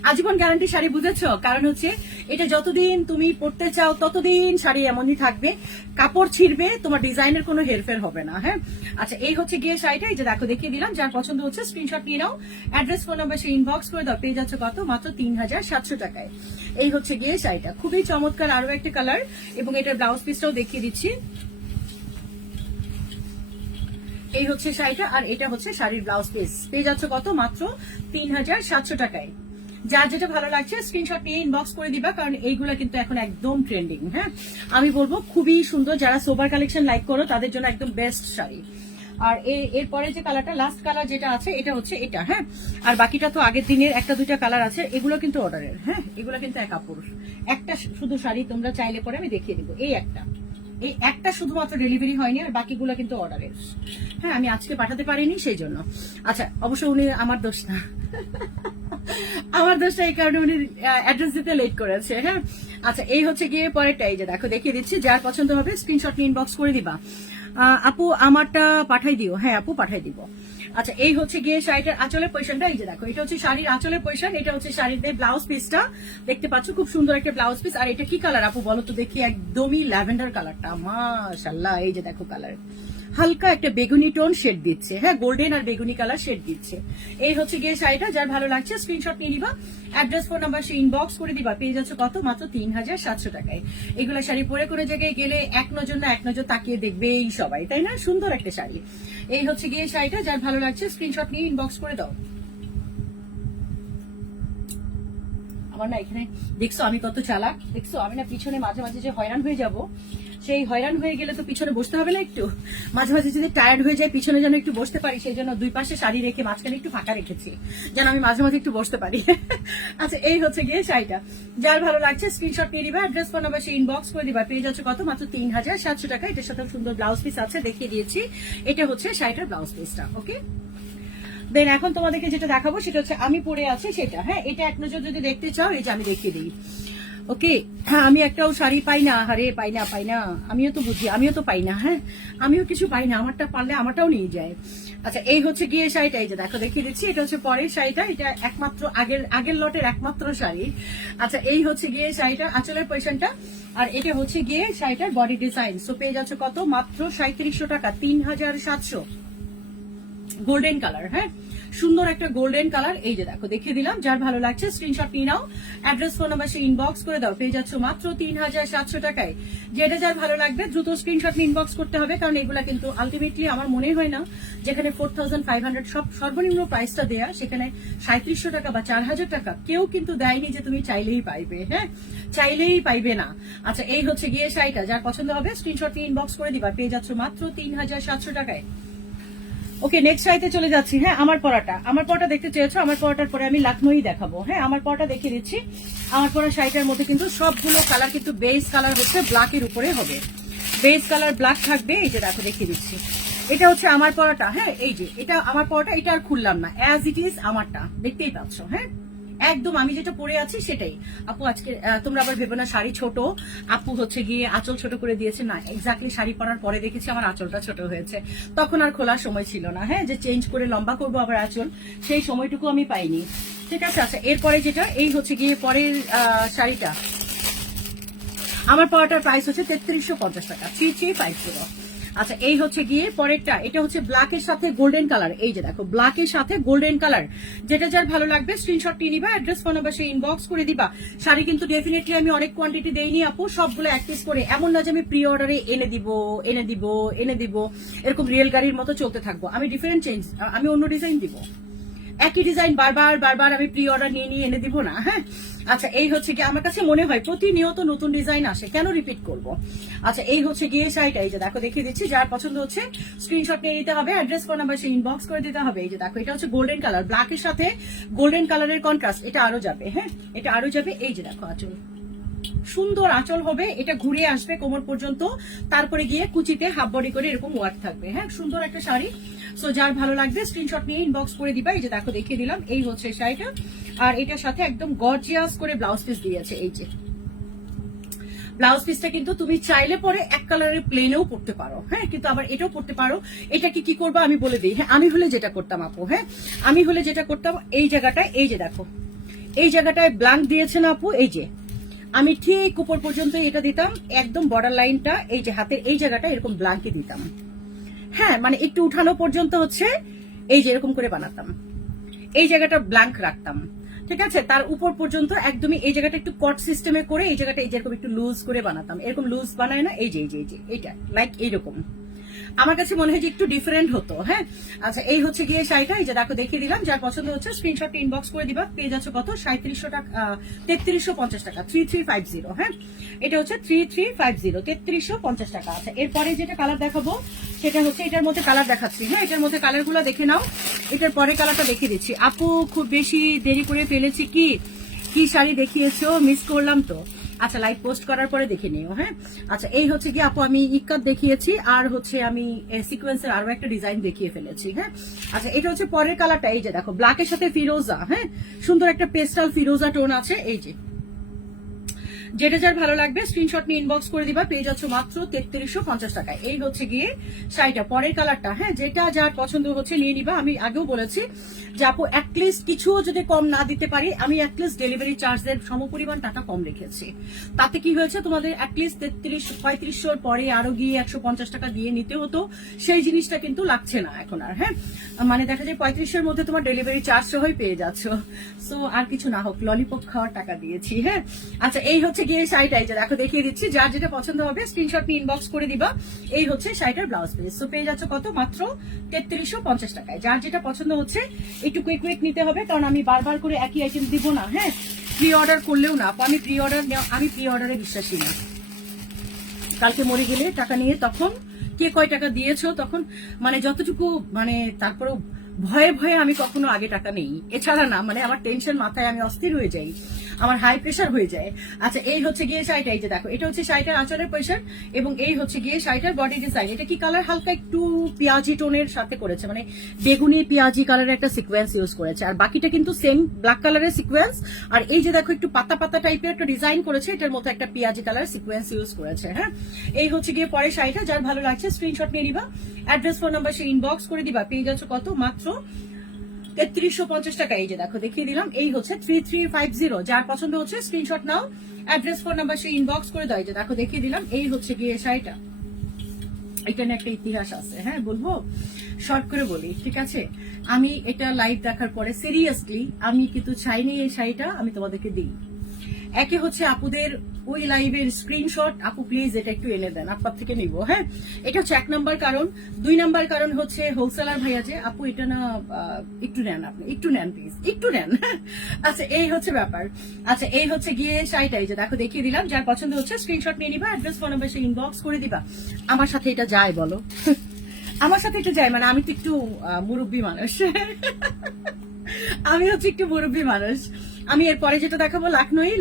আজীবন গ্যারান্টি শাড়ি, বুঝেছো? কারণ হচ্ছে এটা যতদিন তুমি পড়তে চাও ততদিন শাড়ি এমনই থাকবে, কাপড় ছিঁড়বে, তোমার ডিজাইনের কোনো হেরফের হবে না। হ্যাঁ, আচ্ছা, এই হচ্ছে গিয়ে শাড়িটা। এই যে দেখো দেখিয়ে দিলাম, যার পছন্দ হচ্ছে স্ক্রিনশট নিয়ে নাও, অ্যাড্রেস ফোন নাম্বার সে ইনবক্স করে দাও, পেয়ে যাচ্ছে কত? মাত্র 3700 টাকায়। এই হচ্ছে গিয়ে শাড়িটা, খুবই চমৎকার, আরো একটা কালার, এবং এটার ব্লাউজ পিসটাও দেখিয়ে দিচ্ছি। এই হচ্ছে শাড়িটা, আর এটা হচ্ছে শাড়ির ব্লাউজ পিস, পেয়ে যাচ্ছে কত? মাত্র 3700 টাকায়। যার যেটা ভালো লাগছে স্ক্রিনশট নিয়ে ইনবক্স করে দিবা, কারণ এইগুলা কিন্তু এখন একদম ট্রেন্ডিং। হ্যাঁ, আমি বলবো খুবই সুন্দর, যারা সোবার কালেকশন লাইক করো তাদের জন্য একদম বেস্ট শাড়ি। আর এরপরে যে কালারটা, লাস্ট কালার যেটা আছে, এটা হচ্ছে এটা। হ্যাঁ, আর বাকিটা তো আগের দিনের একটা দুইটা কালার আছে, এগুলো কিন্তু অর্ডারের। হ্যাঁ, এগুলো কিন্তু এক আপুর একটা শুধু শাড়ি, তোমরা চাইলে পরে আমি দেখিয়ে দিব। এই একটা শুধুমাত্র ডেলিভারি হয়নি, আর বাকিগুলো কিন্তু অর্ডারের। হ্যাঁ, আমি আজকে পাঠাতে পারিনি সেই জন্য। আচ্ছা, অবশ্য উনি আমার দোষ না, আমার দোষটা এই কারণে উনি অ্যাড্রেস দিতে লেট করেছে। হ্যাঁ, আচ্ছা, এই হচ্ছে গিয়ে পরেরটা। এই যে দেখো দেখিয়ে দিচ্ছি, যার পছন্দ হবে স্ক্রিনশট নিয়ে ইনবক্স করে দিবা। আপু আমারটা পাঠাই দিও। হ্যাঁ আপু, পাঠাই দিব। আচ্ছা, এই হচ্ছে গিয়ে শাড়িটার আঁচলের পয়সানটা। এই যে দেখো, এটা হচ্ছে শাড়ির আঁচলের পয়সান, এটা হচ্ছে শাড়ির ব্লাউজ পিসটা, দেখতে পাচ্ছ খুব সুন্দর একটা ব্লাউজ পিস। আর এটা কি কালার আপু বলো তো দেখি? একদমই ল্যাভেন্ডার কালারটা, মাশাআল্লাহ। এই যে দেখো কালার, হালকা একটা বেগুনি টোন শেড দিচ্ছে। হ্যাঁ, গোল্ডেন আর বেগুনি কালার শেড দিচ্ছে। এই হচ্ছে গিয়ে শাড়িটা, যার ভালো লাগছে স্ক্রিনশট নিয়ে নিবা, অ্যাড্রেস ফোন নাম্বার সে ইনবক্স করে দিবা, পেয়ে যাচ্ছে কত? মাত্র 3700 টাকায়। এগুলা শাড়ি পরে কোনো জায়গায় গেলে এক নজর না এক নজর তাকিয়ে দেখবে এই সবাই, তাই না? সুন্দর একটা শাড়ি। এই হচ্ছে গিয়ে শাড়িটা, যার ভালো লাগছে স্ক্রিনশট নিয়ে ইনবক্স করে দাও। আমার না এখানে দেখছো আমি কত চালাক, দেখছো আমি না পিছনে মাঝে মাঝে যে হয়রান হয়ে যাব, সেই হয়রান হয়ে গেলে তো পিছনে বসতে হবে না একটু? মাঝে মাঝে যদি টায়ার্ড হয়ে যায় পিছনে যেন একটু বসতে পারি, সেই জন্য দুই পাশে শাড়ি রেখে মাঝখানে একটু ফাঁকা রেখেছি, যেন আমি মাঝে মাঝে একটু বসতে পারি। আচ্ছা, এই হচ্ছে গিয়ে শাড়িটা, যার ভালো লাগছে স্ক্রিনশট নিয়ে দিবা, অ্যাড্রেস ফোন নাম্বার সে ইনবক্স করে দিবা, পেয়ে যাচ্ছে কত? মাত্র 3700 টাকা। এটার সাথে সুন্দর ব্লাউজ পিস আছে, দেখিয়ে দিয়েছি। এটা হচ্ছে শাড়িটার ব্লাউজ পিসটা। ওকে, দেন এখন তোমাদেরকে যেটা দেখাবো সেটা হচ্ছে আমি পরে আছি সেটা। হ্যাঁ, এটা এক নজর যদি দেখতে চাও, এই যে আমি দেখিয়ে দিই। ওকে, হ্যাঁ, আমি একটাও শাড়ি পাই না, আরে পাই না পাই না, আমিও তো বুঝি, আমিও তো পাই না। হ্যাঁ, আমিও কিছু পাই না, আমারটা পারলে আমারটাও নিয়ে যায়। আচ্ছা, এই হচ্ছে গিয়ে শাড়িটা, এই যে দেখো দেখিয়ে দিচ্ছি, এটা হচ্ছে পরের শাড়িটা, এটা একমাত্র আগের লটের একমাত্র শাড়ি। আচ্ছা, এই হচ্ছে গিয়ে শাড়িটা আঁচলের পয়সানটা, আর এটা হচ্ছে গিয়ে শাড়িটার বডি ডিজাইন। সো পেয়ে যাচ্ছে কত? মাত্র 3700 টাকা, 3700। Golden colour. হ্যাঁ, সুন্দর একটা গোল্ডেন কালার। এই যে দেখো দেখিয়ে দিলাম, যার ভালো লাগছে স্ক্রিনশট নিয়ে নাও, অ্যাড্রেস ফোন নাম্বার সে ইনবক্স করে দাও, পেয়ে যাচ্ছ মাত্র 3700 টাকায়। যেটা যার ভালো লাগবে দ্রুত স্ক্রিনশট নিয়ে ইনবক্স করতে হবে, কারণ এগুলা কিন্তু আলটিমেটলি আমার মনে হয় না যেখানে 4500 সব সর্বনিম্ন প্রাইসটা দেয়া, সেখানে 3700 টাকা বা 4000 টাকা কেউ কিন্তু দেয়নি যে তুমি চাইলেই পাইবে। হ্যাঁ, চাইলেই পাইবে না। আচ্ছা, এই হচ্ছে গিয়ে শাড়িটা, যার পছন্দ হবে স্ক্রিনশট নিয়ে ইনবক্স করে দিবা, পেয়ে যাচ্ছ মাত্র 3700 টাকায়। ওকে, নেক্সট শাড়িতে চলে যাচ্ছি। হ্যাঁ, আমার পরাটা দেখতে চেয়েছো, আমার পরাটার পরে আমি লাখনৌই দেখাবো। হ্যাঁ, আমার পরাটা দেখিয়ে দিচ্ছি। আমার পরা শাড়িটার মধ্যে কিন্তু সবগুলো কালার কিন্তু বেস কালার হচ্ছে ব্ল্যাকের উপরে হবে, বেস কালার ব্ল্যাক থাকবে। এই যে দেখো দেখিয়ে দিচ্ছি, এটা হচ্ছে আমার পরাটা। হ্যাঁ, এই যে এটা আমার পরাটা, এটা আর খুললাম না, অ্যাজ ইট ইজ আমারটা দেখতেই পাচ্ছ। হ্যাঁ, একদম আমি যেটা পরে আছি সেটাই। আপু আজকে তোমরা আবার ভেবো না শাড়ি ছোট, আপু হচ্ছে গিয়ে আঁচল ছোট করে দিয়েছে, না, এক্স্যাক্টলি শাড়ি পরার পরে দেখেছি আমার আঁচলটা ছোট হয়েছে, তখন আর খোলার সময় ছিল না। হ্যাঁ, যে চেঞ্জ করে লম্বা করবো আবার আঁচল, সেই সময়টুকু আমি পাইনি। ঠিক আছে। আচ্ছা, এরপরে যেটা, এই হচ্ছে গিয়ে পরের শাড়িটা, আমার পরাটার প্রাইস হচ্ছে 3350 টাকা, 3350। আচ্ছা, এই হচ্ছে গিয়ে পরেরটা, এটা হচ্ছে ব্ল্যাকের সাথে গোল্ডেন কালার। এই যে দেখো ব্ল্যাকের সাথে গোল্ডেন কালার, যেটা যার ভালো লাগবে স্ক্রিনশট নিয়ে নিবা, অ্যাড্রেস ফোন নাম্বার সে ইনবক্স করে দিবা। শাড়ি কিন্তু ডেফিনেটলি আমি অনেক কোয়ান্টিটি দেইনি আপু, সবগুলো এক পিস করে, এমন না যে আমি প্রি অর্ডারে এনে দিব এরকম রিয়েল গাড়ির মতো চলতে থাকবো। আমি ডিফারেন্ট চেঞ্জ, আমি অন্য ডিজাইন দিব, একই ডিজাইন বারবার আমি প্রি অর্ডার নিয়ে এনে দিব না। হ্যাঁ, আচ্ছা, এই হচ্ছে গিয়ে আমার কাছে মনে হয় প্রতিনিয়ত নতুন ডিজাইন আসে, কেন রিপিট করব। আচ্ছা, এই হচ্ছে গিয়ে শাড়িটা, এই যে দেখো দেখিয়ে দিচ্ছি, যার পছন্দ হচ্ছে স্ক্রিনশট নিয়ে নিতে হবে, অ্যাড্রেস ফোন নাম্বার সে ইনবক্স করে দিতে হবে। এই যে দেখো, এটা হচ্ছে গোল্ডেন কালার, ব্ল্যাকের সাথে গোল্ডেন কালারের কন্ট্রাস্ট, এটা আরো যাবে। হ্যাঁ, এটা আরো যাবে। এই যে দেখো আঁচল, সুন্দর আঁচল হবে, এটা ঘুরে আসবে কোমর পর্যন্ত, তারপরে গিয়ে কুচিতে হাফ বডি করে এরকম ওয়ার্ক থাকবে। হ্যাঁ, সুন্দর একটা শাড়ি। সো যার ভালো লাগবে স্ক্রিনশট নিয়ে ইনবক্স করে দিবা। এই যে দেখো দেখিয়ে দিলাম, এই হচ্ছে শাড়িটা। আর এটার সাথে একদম গর্জিয়াস করে ব্লাউজ পিস দিয়েছে। এই যে ব্লাউজ পিসটা কিন্তু তুমি চাইলে পরে এক কালারের প্লেনেও পড়তে পারো। হ্যাঁ, কিন্তু আবার এটাও পড়তে পারো। এটাকে কি করবো আমি বলে দিই। হ্যাঁ, আমি হলে যেটা করতাম আপু, হ্যাঁ আমি হলে যেটা করতাম, এই জায়গাটায়, এই যে দেখো এই জায়গাটায় ব্ল্যাঙ্ক দিয়েছে না আপু, এই যে আমি ঠিক উপর পর্যন্ত এটা দিতাম, একদম বর্ডার লাইনটা এই যে হাতের এই জায়গাটা এরকম ব্ল্যাঙ্কই দিতাম। হ্যাঁ, মানে একটু উঠানো পর্যন্ত হচ্ছে এই যে এরকম করে বানাতাম, এই জায়গাটা ব্ল্যাঙ্ক রাখতাম। ঠিক আছে, তার উপর পর্যন্ত একদমই এই জায়গাটা একটু কট সিস্টেমে করে এই জায়গাটা এই যেরকম একটু লুজ করে বানাতাম। এরকম লুজ বানায় না, এই যে এই যে এইটা লাইক এইরকম আমার কাছে মনে হয় যে একটু ডিফারেন্ট হতো। হ্যাঁ, আচ্ছা এই হচ্ছে গিয়ে শাড়িটা। এই যে দেখো দেখিয়ে দিলাম, যার পছন্দ হচ্ছে স্ক্রিনশট ইনবক্স করে দিবা। পেয়ে যাচ্ছে কত, 3700 টাকা, 3350 টাকা, 3350। হ্যাঁ, এটা হচ্ছে 3350, 3350 টাকা। আচ্ছা এরপরে যেটা কালার দেখাবো সেটা হচ্ছে, এটার মধ্যে কালার দেখাচ্ছি। হ্যাঁ, এটার মধ্যে কালার গুলো দেখে নাও, এটার পরে কালারটা দেখিয়ে দিচ্ছি। আপু খুব বেশি দেরি করে ফেলেছি, কি কি শাড়ি দেখিয়েছো, মিস করলাম তো। আচ্ছা লাইভ পোস্ট করার পরে দেখে নিও। হ্যাঁ, আচ্ছা এই হচ্ছে কি আপু, আমি ইকাত দেখিয়েছি আর হচ্ছে আমি সিকোয়েন্সের আরো একটা ডিজাইন দেখিয়ে ফেলেছি। হ্যাঁ, আচ্ছা এটা হচ্ছে পরের কালারটা। এই যে দেখো ব্ল্যাকের সাথে ফিরোজা। হ্যাঁ, সুন্দর একটা পেস্টাল ফিরোজা টোন আছে। এই যে যেটা যার ভালো লাগবে স্ক্রিনশট নিয়ে ইনবক্স করে দিবা। পেয়ে যাচ্ছ মাত্র 3350 টাকায়। এই হচ্ছে গিয়ে শাড়িটা, পরের কালারটা। হ্যাঁ, যেটা যার পছন্দ হচ্ছে নিয়ে নিবা। আমি আগেও বলেছি যে আপু অ্যাটলিস্ট কিছুও যদি কম না দিতে পারি, আমি অ্যাটলিস্ট ডেলিভারি চার্জের সমপরিমাণ টাকা কম রেখেছি। তাতে কি হয়েছে, তোমাদের অ্যাটলিস্ট 3500 পরে আরো গিয়ে 150 টাকা দিয়ে নিতে হতো, সেই জিনিসটা কিন্তু লাগছে না এখন আর। হ্যাঁ, মানে দেখা যায় 3500 মধ্যে তোমার ডেলিভারি চার্জ সহই পেয়ে যাচ্ছ। সো আর কিছু না হোক, ললিপপ খাওয়ার টাকা দিয়েছি। হ্যাঁ, আচ্ছা এই হচ্ছে গিয়ে শাড়িটা। এই যে দেখো দেখিয়ে দিচ্ছি, যার যেটা পছন্দ হবে স্ক্রিনশট নিয়ে ইনবক্স করে দিবা। এই হচ্ছে শাড়িটার ব্লাউজ পিস। সো পেয়ে যাচ্ছ কত, মাত্র 3350 টাকায়। যার যেটা পছন্দ হচ্ছে একটু কুইক নিতে হবে, কারণ আমি বারবার করে একই আইটেম দিব না। হ্যাঁ, প্রি অর্ডার করলেও না, আমি প্রি অর্ডারে বিশ্বাসী না। কালকে মরে গেলে টাকা নিয়ে তখন কে কয় টাকা দিয়েছো, তখন মানে যতটুকু মানে তারপরেও ভয়ে ভয়ে আমি কখনো আগে টাকা নেই, এছাড়া না। মানে আমার টেনশন মাথায়, আমি অস্থির হয়ে যাই, আমার হাই প্রেশার হয়ে যায়। আচ্ছা এই হচ্ছে গিয়ে শাড়িটা। এই যে দেখো এটা হচ্ছে শাড়িটার আঁচলের প্রেশার এবং এই হচ্ছে গিয়ে শাড়িটার বডি ডিজাইন। এটা কি কালার, হালকা একটু পেঁয়াজি টোনের সাথে করেছে, মানে বেগুনি পেঁয়াজি কালারের একটা সিকোয়েন্স ইউজ করেছে, আর বাকিটা কিন্তু সেম ব্ল্যাক কালারের সিকোয়েন্স। আর এই যে দেখো একটু পাতা পাতা টাইপের একটা ডিজাইন করেছে, এটার মধ্যে একটা পেঁয়াজি কালারের সিকোয়েন্স ইউজ করেছে। হ্যাঁ, এই হচ্ছে গিয়ে পরে শাড়িটা। যার ভালো লাগছে স্ক্রিনশট নিয়ে নিবা, অ্যাড্রেস ফোন নাম্বার সে ইনবক্স করে দিবা। পেয়ে যাচ্ছ কত, মাত্র 3350 টাকা। এই যে দেখো দেখিয়ে দিলাম, এই হচ্ছে 3350। যার পছন্দ হচ্ছে স্ক্রিনশট নাও, অ্যাড্রেস ফোন নাম্বার সে ইনবক্স করে দাও। এই যে দেখো দেখিয়ে দিলাম, এই হচ্ছে গিয়ে শাড়িটা। এখানে একটা ইতিহাস আছে। হ্যাঁ, বলবো শর্ট করে বলি, ঠিক আছে। আমি এটা লাইভ দেখার পরে সিরিয়াসলি আমি কিন্তু চাইনি এই শাড়িটা আমি তোমাদেরকে দিই। একে হচ্ছে আপুদের ওই লাইভের স্ক্রিনশট, আপু প্লিজ এটা একটু এনে দেন, আপনার থেকে নিব। হ্যাঁ, এটা হচ্ছে 1 নাম্বার কারণ। 2 নাম্বার কারণ হচ্ছে হোলসেলার ভাইয়া যে আপু এটা না একটু নেন, আপনি একটু নেন প্লিজ, একটু নেন। আচ্ছা এই হচ্ছে ব্যাপার। আচ্ছা এই হচ্ছে গিয়ে শাড়িটাই, যে দেখো দেখিয়ে দিলাম, যার পছন্দ হচ্ছে স্ক্রিনশট নিয়ে নিবা, অ্যাড্রেস ফোন নাম্বার সে ইনবক্স করে দিবা। আমার সাথে এটা যায় বলো, আমার সাথে একটু যায়, মানে আমি তো একটু মুরব্বী মানুষ। আমি হচ্ছে একটু মুরব্বী মানুষ। আমি এরপরে যেটা দেখাবো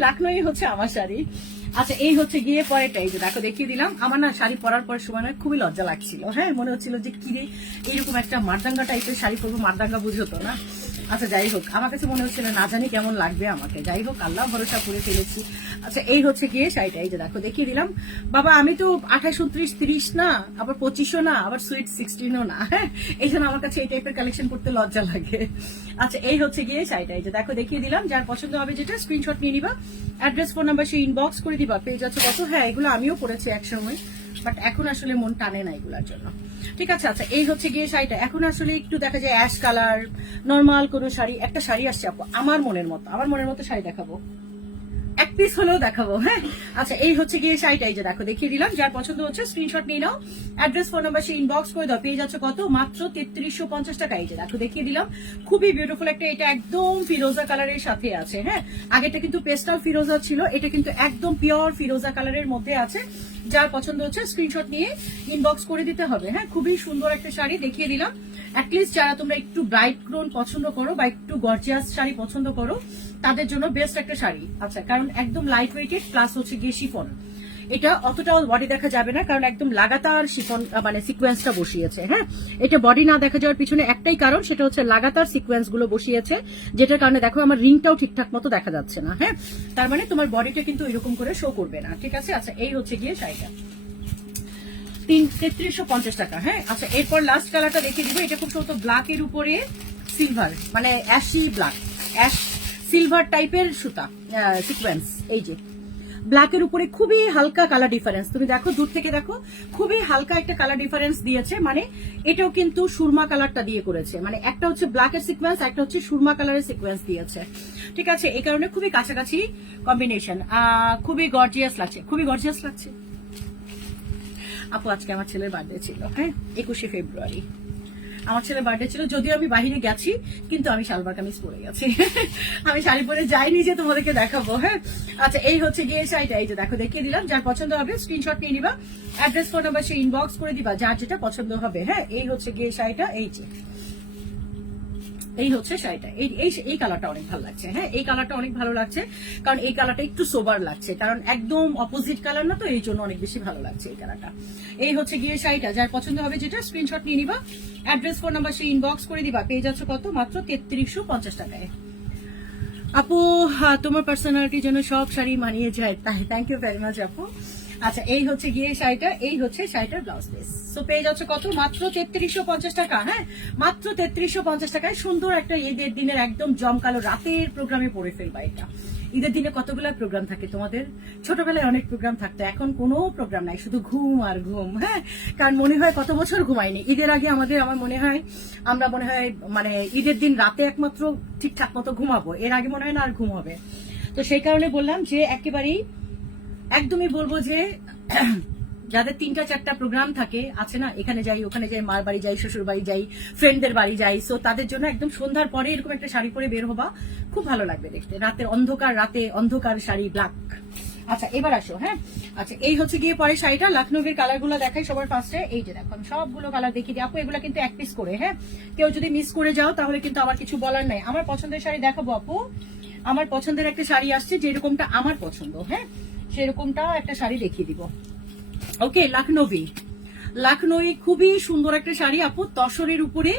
লাখনই হচ্ছে আমার শাড়ি। আচ্ছা এই হচ্ছে গিয়ে পরেটা। এই যে দেখো দেখিয়ে দিলাম, আমার না শাড়ি পরার পর সময় খুবই লজ্জা লাগছিল। হ্যাঁ, মনে হচ্ছিল যে কিরে এইরকম একটা মারদাঙ্গা টাইপের শাড়ি পরবো, মারদাঙ্গা বুঝতো না। আচ্ছা যাই হোক, আমার কাছে মনে হচ্ছিল না জানি কেমন লাগবে আমাকে, যাই হোক আল্লাহ ভরসা করে ফেলেছি। আচ্ছা এই হচ্ছে গিয়ে শাড়িটা। এই যে দেখো দেখিয়ে দিলাম, বাবা আমি তো 28, 29, 30 না, আবার 25ও না, আবার সুইট 16ও না। হ্যাঁ, এই জন্য আমার কাছে এই টাইপের কালেকশন করতে লজ্জা লাগে। আচ্ছা এই হচ্ছে গিয়ে শাড়িটা। এই যে দেখো দেখিয়ে দিলাম, যার পছন্দ হবে যেটা স্ক্রিনশট নিয়ে নিবা, অ্যাড্রেস ফোন নাম্বার সে ইনবক্স করে দিবা। পেয়ে যাচ্ছে কত। হ্যাঁ, এগুলো আমিও পড়েছি একসময়, বাট এখন আসলে মন টানে না এগুলোর জন্য। ঠিক আছে, আচ্ছা এই হচ্ছে গিয়ে শাড়িটা। এখন আসলে একটু দেখা যায় অ্যাশ কালার, নর্মাল কোন শাড়ি, একটা শাড়ি আসছে আপু আমার মনের মতো শাড়ি দেখাবো, এক পিস হলেও দেখাবো। হ্যাঁ, আচ্ছা এই হচ্ছে গিয়ে শাড়িটা। এই যে দেখো দেখিয়ে দিলাম, যার পছন্দ হচ্ছে স্ক্রিনশট নিয়ে নাও, অ্যাড্রেস ফোন নাম্বার সে ইনবক্স করে দাও। পেয়ে যাচ্ছে কত, মাত্র 3350 টাকা। এই যে দেখো দেখিয়ে দিলাম, খুবই বিউটিফুল একটা, এটা একদম ফিরোজা কালারের সাথে আছে। হ্যাঁ, আগেটা কিন্তু পেস্টাল ফিরোজা ছিল, এটা কিন্তু একদম পিওর ফিরোজা কালারের মধ্যে আছে। যার পছন্দ হচ্ছে স্ক্রিনশট নিয়ে ইনবক্স করে দিতে হবে। হ্যাঁ, খুবই সুন্দর একটা শাড়ি দেখিয়ে দিলাম। অ্যাটলিস্ট যারা তোমরা একটু ব্রাইট ক্রোন পছন্দ করো বা একটু গর্জিয়াস শাড়ি পছন্দ করো তাদের জন্য বেস্ট একটা শাড়ি। আচ্ছা, কারণ একদম লাইট ওয়েটেড প্লাস হচ্ছে গিয়ে শিফন, এটা অতটাও বডি দেখা যাবে না কারণ একদম লাগাতার শিফন মানে সিকোয়েন্সটা বসিয়েছে। হ্যাঁ, এটা বডি না দেখা যাওয়ার পিছনে একটাই কারণ, সেটা হচ্ছে লাগাতার সিকোয়েন্স গুলো বসিয়েছে, যেটার কারণে দেখো আমার রিংটাও ঠিকঠাক মতো দেখা যাচ্ছে না। হ্যাঁ, তার মানে তোমার বডিটা কিন্তু এরকম করে শো করবে না, ঠিক আছে। আচ্ছা, এই হচ্ছে গিয়ে শাড়িটা 3350 টাকা। হ্যাঁ, আচ্ছা এরপর লাস্ট কালারটা দেখিয়ে দিব। এটা খুব সুন্দর ব্ল্যাক এর উপরে সিলভার, মানে অ্যাশি ব্ল্যাক, অ্যাশ সিলভার টাইপের সুতা সিকোয়েন্স। এই যে ব্ল্যাকের উপরে খুবই হালকা কালার ডিফারেন্স, তুমি দেখো দূর থেকে দেখো খুবই হালকা একটা কালার ডিফারেন্স দিয়েছে, মানে এটাও কিন্তু সুরমা কালারটা দিয়ে করেছে, মানে একটা হচ্ছে ব্ল্যাকের সিকোয়েন্স, একটা হচ্ছে সুরমা কালারের সিকোয়েন্স দিয়েছে, ঠিক আছে। এই কারণে খুবই কাছাকাছি কম্বিনেশন, খুবই গর্জিয়াস লাগছে, খুবই গর্জিয়াস লাগছে। আপু আজকে আমার ছেলের বার্থডে ছিল, হ্যাঁ 21শে ফেব্রুয়ারি আমার ছেলের বার্থডে ছিল, যদিও আমি বাহিরে গেছি কিন্তু আমি সালবার কামিজ পরে গেছি আমি শাড়ি পরে যাইনি যে তোমাদেরকে দেখাবো। হ্যাঁ, আচ্ছা এই হচ্ছে গিয়ে শাড়িটা, এই যে দেখো দেখিয়ে দিলাম, যার পছন্দ হবে স্ক্রিনশট নিয়ে নিবা, অ্যাড্রেস ফোন নাম্বার সে ইনবক্স করে দিবা যার যেটা পছন্দ হবে। হ্যাঁ, এই হচ্ছে গিয়ে শাড়িটা, এই যে এই হচ্ছে শাড়িটা, এই কালারটা অনেক ভালো লাগছে। হ্যাঁ, এই কালারটা অনেক ভালো লাগছে কারণ এই কালারটা একটু সোবার লাগছে, কারণ একদম অপোজিট কালার না, তো এই জন্য অনেক বেশি ভালো লাগছে এই কালারটা। এই হচ্ছে গিয়ে শাড়িটা, যার পছন্দ হবে যেটা স্ক্রিনশট নিয়ে নিবা, অ্যাড্রেস ফোন নাম্বার সে ইনবক্স করে দিবা, পেয়ে যাচ্ছে কত, মাত্র 3350 টাকায়। আপু তোমার পার্সোনালিটির জন্য সব শাড়ি মানিয়ে যায়, তাই থ্যাংক ইউ ভেরি মাচ আপু। আচ্ছা এই হচ্ছে গিয়ে শাড়িটা, এই হচ্ছে শাড়িটার ব্লাউজ পিস, সো পেয়ে যাচ্ছে কত, মাত্র 3350 টাকা। হ্যাঁ, মাত্র 3350 টাকায় সুন্দর একটা ঈদের দিনের একদম জমকালো রাতের প্রোগ্রামে পরে ফেলবা এটা। ঈদের দিনে কতগুলো প্রোগ্রাম থাকে তোমাদের, ছোটবেলায় অনেক প্রোগ্রাম থাকতো, এখন কোনো প্রোগ্রাম নাই, শুধু ঘুম আর ঘুম। হ্যাঁ, কারণ মনে হয় কত বছর ঘুমাইনি, ঈদের আগে আমার মনে হয় আমরা মনে হয় মানে ঈদের দিন রাতে একমাত্র ঠিকঠাক মতো ঘুমাবো, এর আগে মনে হয় না আর ঘুম হবে। তো সেই কারণে বললাম যে একেবারেই একদমই বলবো যে যাদের 3টা-4টা প্রোগ্রাম থাকে, আছে না, এখানে যাই ওখানে যাই, মার বাড়ি যাই, শ্বশুর বাড়ি যাই, ফ্রেন্ডদের বাড়ি যাই, সো তাদের জন্য একদম সন্ধ্যার পরে এরকম একটা শাড়ি পরে বের হবা, খুব ভালো লাগবে দেখতে, রাতের অন্ধকার, রাতে অন্ধকার শাড়ি ব্ল্যাক। আচ্ছা এবার আসো। হ্যাঁ, আচ্ছা এই হচ্ছে গিয়ে পরে শাড়িটা, লখনৌয়ের কালার গুলো দেখাই সবার ফার্স্টে। এই যে দেখো আমি সবগুলো কালার দেখিয়ে দিই আপু, এগুলো কিন্তু এক পিস করে। হ্যাঁ, কেউ যদি মিস করে যাও তাহলে কিন্তু আমার কিছু বলার নাই। আমার পছন্দের শাড়ি দেখাবো আপু, আমার পছন্দের একটা শাড়ি আসছে যেরকমটা আমার পছন্দ, হ্যাঁ সেরকমটা একটা শাড়ি দেখিয়ে দিব। ওকে, লখনৌই খুবই সুন্দর একটা শাড়ি আপু, তসরের উপরে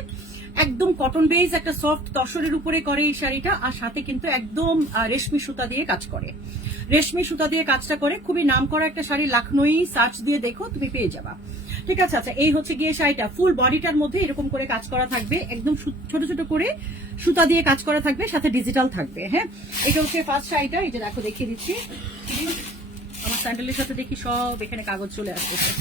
একদম কটন বেজ একটা সফট তসরের উপরে করে এই শাড়িটা, আর সাথে কিন্তু একদম রেশমি সুতা দিয়ে কাজ করে, রেশমি সুতা দিয়ে কাজটা করে, খুবই নাম করা একটা শাড়ি, লখনৌই সার্চ দিয়ে দেখো তুমি পেয়ে যাবা, ঠিক আছে। আচ্ছা এই হচ্ছে গিয়ে শাড়িটা, ফুল বডিটার মধ্যে এরকম করে কাজ করা থাকবে, একদম ছোট ছোট করে সুতা দিয়ে কাজ করা থাকবে, সাথে ডিজিটাল থাকবে। হ্যাঁ, এটা হচ্ছে ফার্স্ট শাড়িটা, এই যে দেখো দেখিয়ে দিচ্ছি, আমার স্যান্ডেলের সাথে দেখি সব এখানে কাগজ চলে আসতেছে।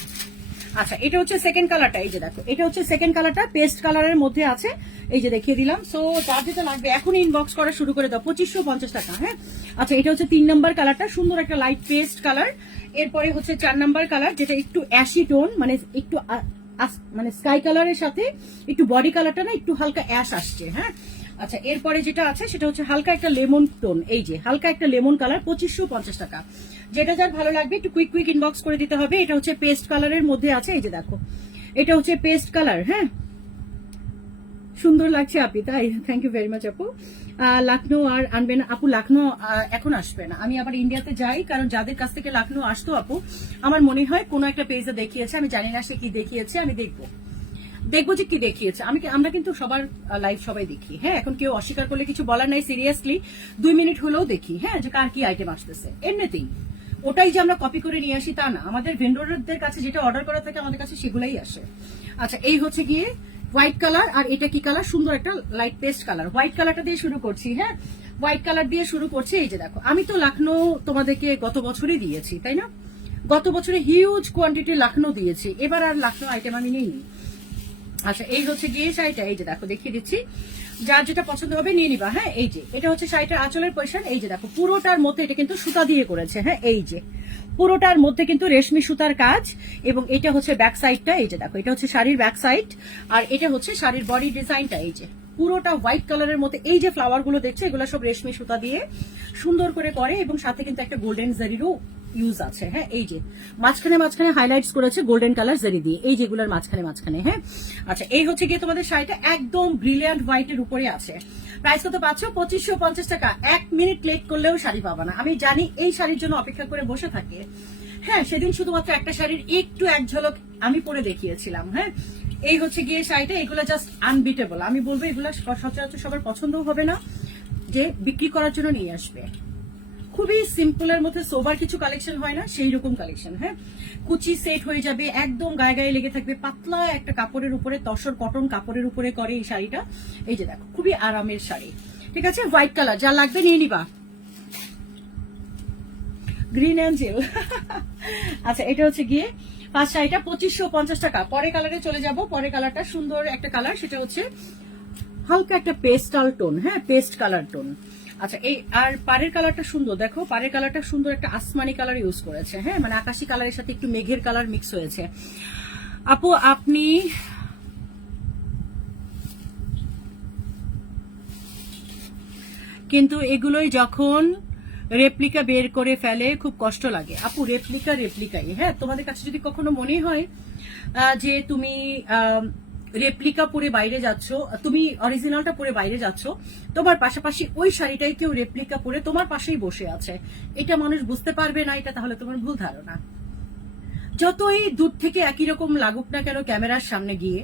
আচ্ছা এটা হচ্ছে সেকেন্ড কালারটা, এই যে দেখো এটা হচ্ছে সেকেন্ড কালারটা, পেস্ট কালারের মধ্যে আছে, এই যে দেখিয়ে দিলাম। সো যার যেটা লাগবে এখন ইনবক্স করা শুরু করে দাও, 2550 টাকা। হ্যাঁ, আচ্ছা এটা হচ্ছে 3 নাম্বার কালারটা, সুন্দর একটা লাইট পেস্ট কালার। এরপরে হচ্ছে 4 নাম্বার কালার, যেটা একটু অ্যাশি টোন, মানে একটু মানে স্কাই কালারের সাথে একটু বডি কালারটা না একটু হালকা অ্যাশ আসছে। হ্যাঁ, আচ্ছা এরপরে যেটা আছে সেটা হচ্ছে হালকা একটা লেমন টোন, এই যে হালকা একটা লেমন কালার, 2550 টাকা। যেটা যার ভালো লাগবে একটু কুইক ইনবক্স করে দিতে হবে। এটা হচ্ছে পেস্ট কালারের মধ্যে আছে, এই যে দেখো এটা হচ্ছে পেস্ট কালার। হ্যাঁ, সুন্দর লাগছে আপনি, তাই থ্যাংক ইউ ভেরি মাচ আপু। লখনৌ আর আনবে না আপু, লখনৌ এখন আসবে না, আমি আবার ইন্ডিয়াতে যাই, কারণ যাদের কাছ থেকে লখনৌ আসতো আপু আমার মনে হয় কোনো একটা পেজে দেখিয়েছে, আমি জানি না সে কি দেখিয়েছে, আমি দেখবো যে কি দেখিয়েছে। আমরা কিন্তু সবার লাইভ সবাই দেখি। হ্যাঁ, এখন কেউ অস্বীকার করলে কিছু বলার নাই, সিরিয়াসলি 2 মিনিট হলেও দেখি। হ্যাঁ, যে কার কি আইটেম আসতেছে, এমনিতেই ওটাই যে আমরা কপি করে নিয়ে আসি তা না, আমাদের ভেন্ডরদের কাছে যেটা অর্ডার করা থাকে আমাদের কাছে সেগুলাই আসে। আচ্ছা এই হচ্ছে গিয়ে হোয়াইট কালার, আর এটা কি কালার, সুন্দর একটা লাইট পেস্ট কালার, হোয়াইট কালারটা দিয়ে শুরু করছি। হ্যাঁ, হোয়াইট কালার দিয়ে শুরু করছি। এই যে দেখো আমি তো লখনৌ তোমাদেরকে গত বছরই দিয়েছি, তাই না, গত বছরে হিউজ কোয়ান্টিটি লখনৌ দিয়েছি, এবার আর লখনৌ আইটেম আমি নিইনি। আচ্ছা এই হচ্ছে গিয়ে শাড়িটা, এই যে দেখো দেখিয়ে দিচ্ছি, যার যেটা পছন্দ হবে নিয়ে নিবা। হ্যাঁ, এই যে এটা হচ্ছে শাড়িটার আঁচলের পয়সা, এই যে দেখো পুরোটার মধ্যে এটা কিন্তু সুতা দিয়ে করেছে। হ্যাঁ, এই যে পুরোটার মধ্যে কিন্তু রেশমি সুতার কাজ, এবং এটা হচ্ছে ব্যাক সাইডটা, এই যে দেখো এটা হচ্ছে শাড়ির ব্যাক সাইড, আর এটা হচ্ছে শাড়ির বডি ডিজাইনটা, এই যে পুরোটা হোয়াইট কালারের মধ্যে এই যে ফ্লাওয়ার গুলো দেখছে এগুলো সব রেশমি সুতা দিয়ে সুন্দর করে করে, এবং সাথে কিন্তু একটা গোল্ডেন জারিরও ইউজ আছে। হ্যাঁ, এই যে মাঝখানে মাঝখানে হাইলাইটস করেছে গোল্ডেন কালার জারি দিয়ে, এই যেগুলোর মাঝখানে মাঝখানে। হ্যাঁ, আচ্ছা এই হচ্ছে গিয়ে তোমাদের শাড়িটা একদম ব্রিলিয়ান্ট হোয়াইটের উপরে আছে। প্রাইস কত পাচ্ছ? 2550 টাকা। 1 মিনিট লেট করলেও শাড়ি পাবা না। আমি জানি এই শাড়ির জন্য অপেক্ষা করে বসে থাকে। হ্যাঁ, সেদিন শুধুমাত্র একটা শাড়ির একটু এক ঝলক আমি পরে দেখিয়েছিলাম। হ্যাঁ, এই হচ্ছে গিয়ে শাড়িটা, এগুলো জাস্ট আনবিটেবল। আমি বলবো এগুলো সচরাচর সবার পছন্দও হবে না, যে বিক্রি করার জন্য নিয়ে আসবে। খুবই সিম্পলের মধ্যে সোবার কিছু কালেকশন হয় না, সেই রকম কালেকশন। হ্যাঁ, কুচি সেট হয়ে যাবে, একদম গায়ে গায়ে লেগে থাকবে, পাতলা একটা কাপড়ের উপরে, তসর কটন কাপড়ের উপরে করে এই শাড়িটা। এই যে দেখো, খুবই আরামের শাড়ি। ঠিক আছে, হোয়াইট কালার, যা লাগবে নিয়ে নিবা। Green Angel. আচ্ছা, এটা হচ্ছে গিয়ে ফার্স্ট শাড়িটা 2550 টাকা। পরে কালারে চলে যাব। পরে কালারটা সুন্দর একটা কালার, সেটা হচ্ছে হালকা একটা পেস্টাল টোন। হ্যাঁ, পেস্ট কালার টোন। আচ্ছা, এই আর পাড়ের কালারটা সুন্দর, দেখো পাড়ের কালারটা সুন্দর একটা আসমানি কালার ইউজ করেছে। হ্যাঁ, মানে আকাশি কালারের সাথে একটু মেঘের কালার মিক্স হয়েছে। আপু আপনি কিন্তু এগুলোই যখন রেপ্লিকা বের করে ফেলে খুব কষ্ট লাগে। আপু রেপ্লিকাই। হ্যাঁ, তোমাদের কাছে যদি কখনো মনে হয় যে তুমি রেপ্লিকা পরে বাইরে যাচ্ছ, তুমি অরিজিনালটা পরে বাইরে যাচ্ছ, তোমার পাশাপাশি ওই শাড়িটাই কেউ রেপ্লিকা পরে তোমার পাশেই বসে আছে, এটা মানুষ বুঝতে পারবে না, এটা তাহলে তোমার ভুল ধারণা। যতই দূর থেকে একই রকম লাগুক না কেন ক্যামেরার সামনে গিয়ে,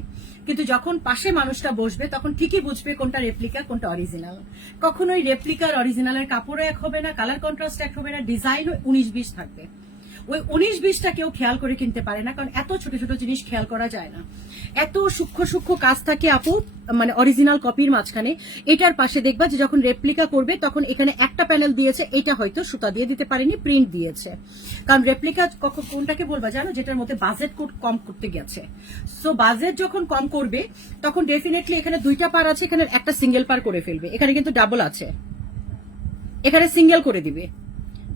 কিন্তু যখন পাশে মানুষটা বসবে তখন ঠিকই বুঝবে কোনটা রেপ্লিকা কোনটা অরিজিনাল। কখনোই রেপ্লিকার অরিজিনালের কাপড়ও এক হবে না, কালার কন্ট্রাস্ট এক হবে না, ডিজাইনও 19-20 থাকবে। ওই 19-20টা কেউ খেয়াল করে কিনতে পারে না, কারণ এত ছোট ছোট জিনিস খেয়াল করা যায় না। এত সূক্ষ্ম সূক্ষ্ম কাজ থাকে আপু, মানে অরিজিনাল কপির মাঝখানে। এটার পাশে দেখবা যে যখন রেপ্লিকা করবে তখন এখানে একটা প্যানেল দিয়েছে, এটা হয়তো সুতা দিয়ে দিতে পারেনি, প্রিন্ট দিয়েছে। কারণ রেপ্লিকা কোনটাকে বলবা জানো, যেটার মধ্যে বাজেট কম করতে গেছে। সো বাজেট যখন কম করবে তখন ডেফিনেটলি এখানে 2টা পার আছে, এখানে একটা সিঙ্গেল পার করে ফেলবে। এখানে কিন্তু ডাবল আছে, এখানে সিঙ্গেল করে দিবে।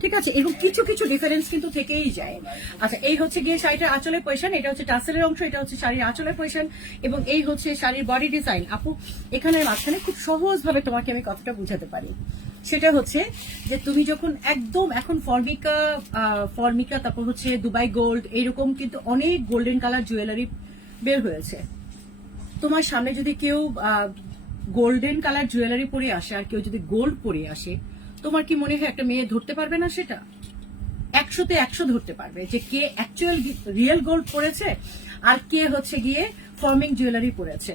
ঠিক আছে, এরকম কিছু কিছু ডিফারেন্স কিন্তু থেকেই যায়। আচ্ছা, এই হচ্ছে গিয়ে শাড়িটার আঁচলের পজিশন, এটা হচ্ছে টাসেলের অংশ, এটা হচ্ছে শাড়ির আঁচলের পজিশন, এবং এই হচ্ছে শাড়ির বডি ডিজাইন। আপু এখানে মাঝখানে খুব সহজ ভাবে তোমাকে আমি কথাটা বুঝাতে পারি, সেটা হচ্ছে যে তুমি যখন একদম এখন ফর্মিকা তারপর হচ্ছে দুবাই গোল্ড, এইরকম কিন্তু অনেক গোল্ডেন কালার জুয়েলারি বের হয়েছে। তোমার সামনে যদি কেউ গোল্ডেন কালার জুয়েলারি পরে আসে আর কেউ যদি গোল্ড পরে আসে, তোমার কি মনে হয় একটা মেয়ে ধরতে পারবে না? সেটা 100-তে 100 ধরতে পারবে যে কে অ্যাকচুয়াল রিয়েল গোল্ড পরেছে আর কে হচ্ছে গিয়ে ফর্মিং জুয়েলারি পরেছে।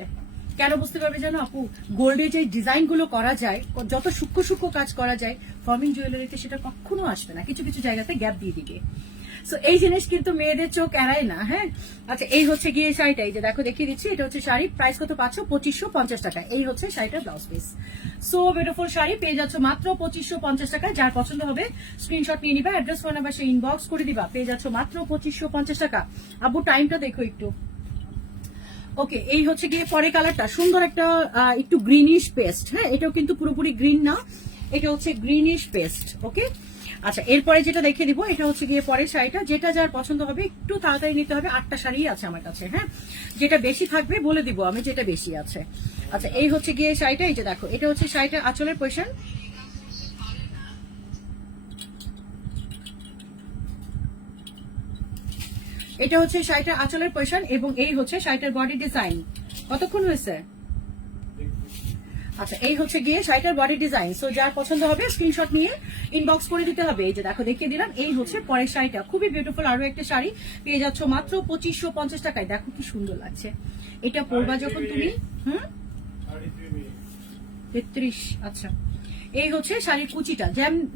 কেন বুঝতে পারবে জানো আপু, গোল্ডে যে ডিজাইন গুলো করা যায়, যত সূক্ষ্ম সূক্ষ্ম কাজ করা যায়, ফর্মিং জুয়েলারিতে সেটা কখনো আসবে না, কিছু কিছু জায়গাতে গ্যাপ দিয়ে দিবে। সো এই জিনিস কিন্তু মেয়েদের চোখ এড়ায় না। হ্যাঁ, আচ্ছা এই হচ্ছে গিয়ে শাড়িটা, এই যে দেখো দেখিয়ে দিচ্ছি, এটা হচ্ছে শাড়ি। প্রাইস কত পাচ্ছ? 2550 টাকা। এই হচ্ছে শাড়িটার blouse piece. So beautiful sari পেয়ে যাচ্ছ মাত্র 2550 টাকায়। যার পছন্দ হবে স্ক্রিনশট নিয়ে নিবা, অ্যাড্রেস ফোন নাম্বার সে ইনবক্স করে দিবা, পেয়ে যাচ্ছ মাত্র 2550 টাকা। আবু টাইমটা দেখো একটু। ওকে, এই হচ্ছে গিয়ে পরে কালারটা সুন্দর একটা একটু গ্রিনিশ পেস্ট। হ্যাঁ, এটাও কিন্তু পুরোপুরি গ্রিন না, এটা হচ্ছে গ্রিনিশ পেস্ট। ওকে, আচ্ছা এরপরে যেটা দেখে দিব, এটা হচ্ছে গিয়ে পরের শাড়িটা। যেটা যার পছন্দ হবে একটু তাড়াতাড়ি নিতে হবে, 8টা শাড়ি আছে আমার কাছে। হ্যাঁ, যেটা বেশি থাকবে বলে দিব আমি, যেটা বেশি আছে। আচ্ছা এই হচ্ছে গিয়ে শাড়িটা, এই যে দেখো এটা হচ্ছে শাড়িটার আঁচলের পজিশন। এটা হচ্ছে শাড়িটার আঁচলের পজিশন এবং এই হচ্ছে শাড়িটার বডি ডিজাইন। কতক্ষণ হয়েছে? আচ্ছা এই হচ্ছে গিয়ে শাড়িটার বডি ডিজাইন। সো যার পছন্দ হবে স্ক্রিনশট নিয়ে ইনবক্স করে দিতে হবে। এই যে দেখো দেখিয়ে দিলাম, এই হচ্ছে পরের শাড়িটা, খুবই বিউটিফুল আরো একটা শাড়ি পেয়ে যাচ্ছ মাত্র 2550 টাকায়। দেখো কি সুন্দর লাগছে এটা পরবা যখন তুমি। 33। আচ্ছা এই হচ্ছে শাড়ির কুচিটা,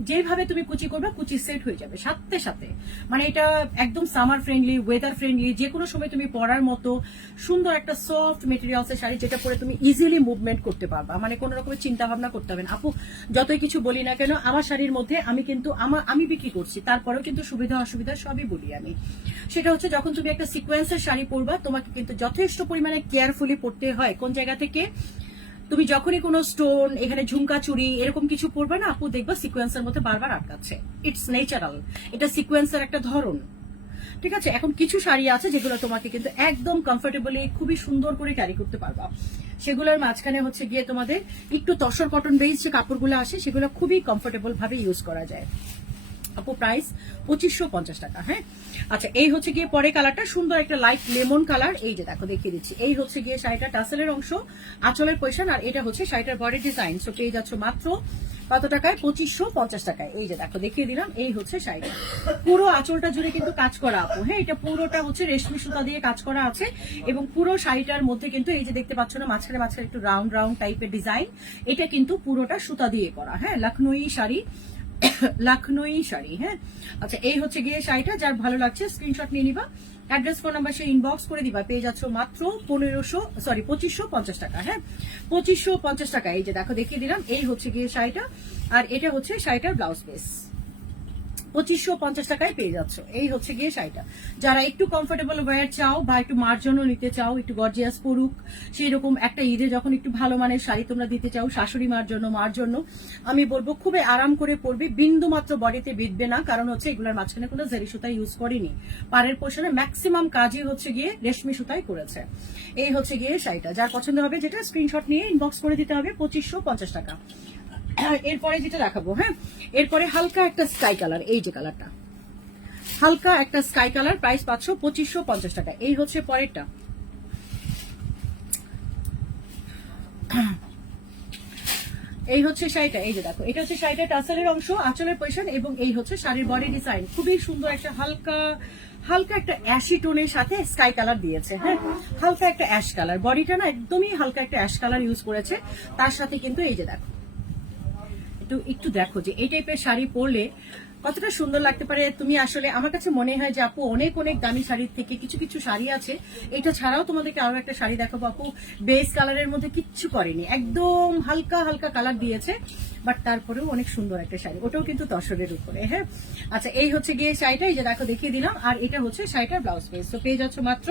যেভাবে তুমি কুচি করবে কুচি সেট হয়ে যাবে সাথে সাথে। মানে এটা একদম সামার ফ্রেন্ডলি, ওয়েদার ফ্রেন্ডলি, যে কোনো সময় তুমি পরার মতো সুন্দর একটা সফট মেটেরিয়ালসের শাড়ি, যেটা পরে তুমি ইজিলি মুভমেন্ট করতে পারবা, মানে কোনো রকমের চিন্তা ভাবনা করতে হবে না। আপু যতই কিছু বলি না কেন, আমার শাড়ির মধ্যে আমি বিক্রি করছি, তারপরেও কিন্তু সুবিধা অসুবিধা সবই বলি আমি। সেটা হচ্ছে যখন তুমি একটা সিকোয়েন্সের শাড়ি পরবা, তোমাকে কিন্তু যথেষ্ট পরিমাণে কেয়ারফুলি পরতে হয়। কোন জায়গা থেকে তুমি যখনই কোনো স্টোন, এখানে ঝুমকা চুড়ি এরকম কিছু পরবে না আপু, দেখবা সিকোয়েন্সের মধ্যে বারবার আটকাচ্ছে। ইটস ন্যাচারাল, এটা সিকোয়েন্সের একটা ধরন। ঠিক আছে, এখন কিছু শাড়ি আছে যেগুলো তোমাকে কিন্তু একদম কমফোর্টেবলি খুবই সুন্দর করে ক্যারি করতে পারবা। সেগুলোর মাঝখানে হচ্ছে গিয়ে তোমাদের একটু তসর কটন বেস যে কাপড়গুলো আসে, সেগুলো খুবই কমফোর্টেবল ভাবে ইউজ করা যায়। আপু প্রাইস 2550 টাকা। হ্যাঁ, আচ্ছা এই হচ্ছে গিয়ে পরে কালারটা সুন্দর একটা লাইট লেমন কালার। এই যে দেখো দেখিয়ে দিচ্ছি, এই হচ্ছে গিয়ে শাড়িটা টাসেলের অংশ, আঁচলের পয়সা, আর এটা হচ্ছে শাড়িটার বডি ডিজাইন। সো পেয়ে যাচ্ছ মাত্র কত টাকায়? 2550 টাকায়। এই যে দেখো দেখিয়ে দিলাম, এই হচ্ছে শাড়িটা। পুরো আঁচলটা জুড়ে কিন্তু কাজ করা আপু। হ্যাঁ, এটা পুরোটা হচ্ছে রেশমি সুতা দিয়ে কাজ করা আছে এবং পুরো শাড়িটার মধ্যে কিন্তু এই যে দেখতে পাচ্ছ না মাঝখানে মাঝখানে একটু রাউন্ড রাউন্ড টাইপের ডিজাইন, এটা কিন্তু পুরোটা সুতা দিয়ে করা। হ্যাঁ, লখনৌই শাড়ি, লখনৌই শাড়ি। হ্যাঁ, আচ্ছা এই হচ্ছে গিয়ে শাড়িটা। যার ভালো লাগছে স্ক্রিনশট নিয়ে নিবা, অ্যাড্রেস ফোন নাম্বার সে ইনবক্স করে দিবা। পেয়ে যাচ্ছ মাত্র 2550 টাকা। হ্যাঁ, 2550 টাকা। এই যে দেখো দেখিয়ে দিলাম, এই হচ্ছে গিয়ে শাড়িটা, আর এটা হচ্ছে শাড়িটার ব্লাউজ পিস। 2550 টাকায় পেয়ে যাচ্ছ। এই হচ্ছে গিয়ে শাড়িটা। যারা একটু কমফোর্টেবল ওয়্যার চাও বা একটু মার জন্য নিতে চাও, একটু গর্জিয়াস পরুক, সেই রকম একটা ঈদে যখন একটু ভালো মানের শাড়ি তোমরা দিতে চাও শাশুড়ি মার জন্য, মার জন্য, আমি বলবো খুবই আরাম করে পরবে, বিন্দু মাত্র বডিতে বিঁধবে না। কারণ হচ্ছে এগুলোর মাঝখানে কোনো জারি সুতা ইউজ করিনি, পাড়ের পোষণে ম্যাক্সিমাম কাজই হচ্ছে গিয়ে রেশমি সুতাই করেছে। এই হচ্ছে গিয়ে শাড়িটা। যার পছন্দ হবে যেটা স্ক্রিনশট নিয়ে ইনবক্স করে দিতে হবে। 2550 টাকা। এরপরে যেটা দেখাবো, হ্যাঁ, এরপরে হালকা একটা স্কাই কালার। এই যে কালারটা হালকা একটা স্কাই কালার, প্রাইস পাচ্ছ 2550 টাকা। এই হচ্ছে পরেরটা। এই হচ্ছে শাড়িটা। এই যে দেখো, এটা হচ্ছে শাড়িটা টাসেলের অংশ, আঁচলের পয়সন, এবং এই হচ্ছে শাড়ির বডি ডিজাইন। খুবই সুন্দর একটা হালকা একটা অ্যাশি টোনের সাথে স্কাই কালার দিয়েছে। হ্যাঁ, হালকা একটা অ্যাশ কালার, বডিটা না একদমই হালকা একটা অ্যাশ কালার ইউজ করেছে। তার সাথে কিন্তু এই যে দেখো, একটু দেখো যে এই টাইপের শাড়ি পরলে কতটা সুন্দর লাগতে পারে। তুমি আসলে আমার কাছে মনে হয় যে আপু অনেক অনেক দামি শাড়ির থেকে কিছু কিছু শাড়ি আছে, এটা ছাড়াও তোমাদেরকে আরো একটা শাড়ি দেখাবো আপু, বেস কালারের মধ্যে কিচ্ছু করেনি, একদম হালকা হালকা কালার দিয়েছে, বাট তারপরেও অনেক সুন্দর একটা শাড়ি, ওটাও কিন্তু তসরের উপরে। হ্যাঁ, আচ্ছা এই হচ্ছে গিয়ে শাড়িটা। এই যে দেখো দেখিয়ে দিলাম, আর এটা হচ্ছে শাড়িটার ব্লাউজ পিস। তো পেয়ে যাচ্ছ মাত্র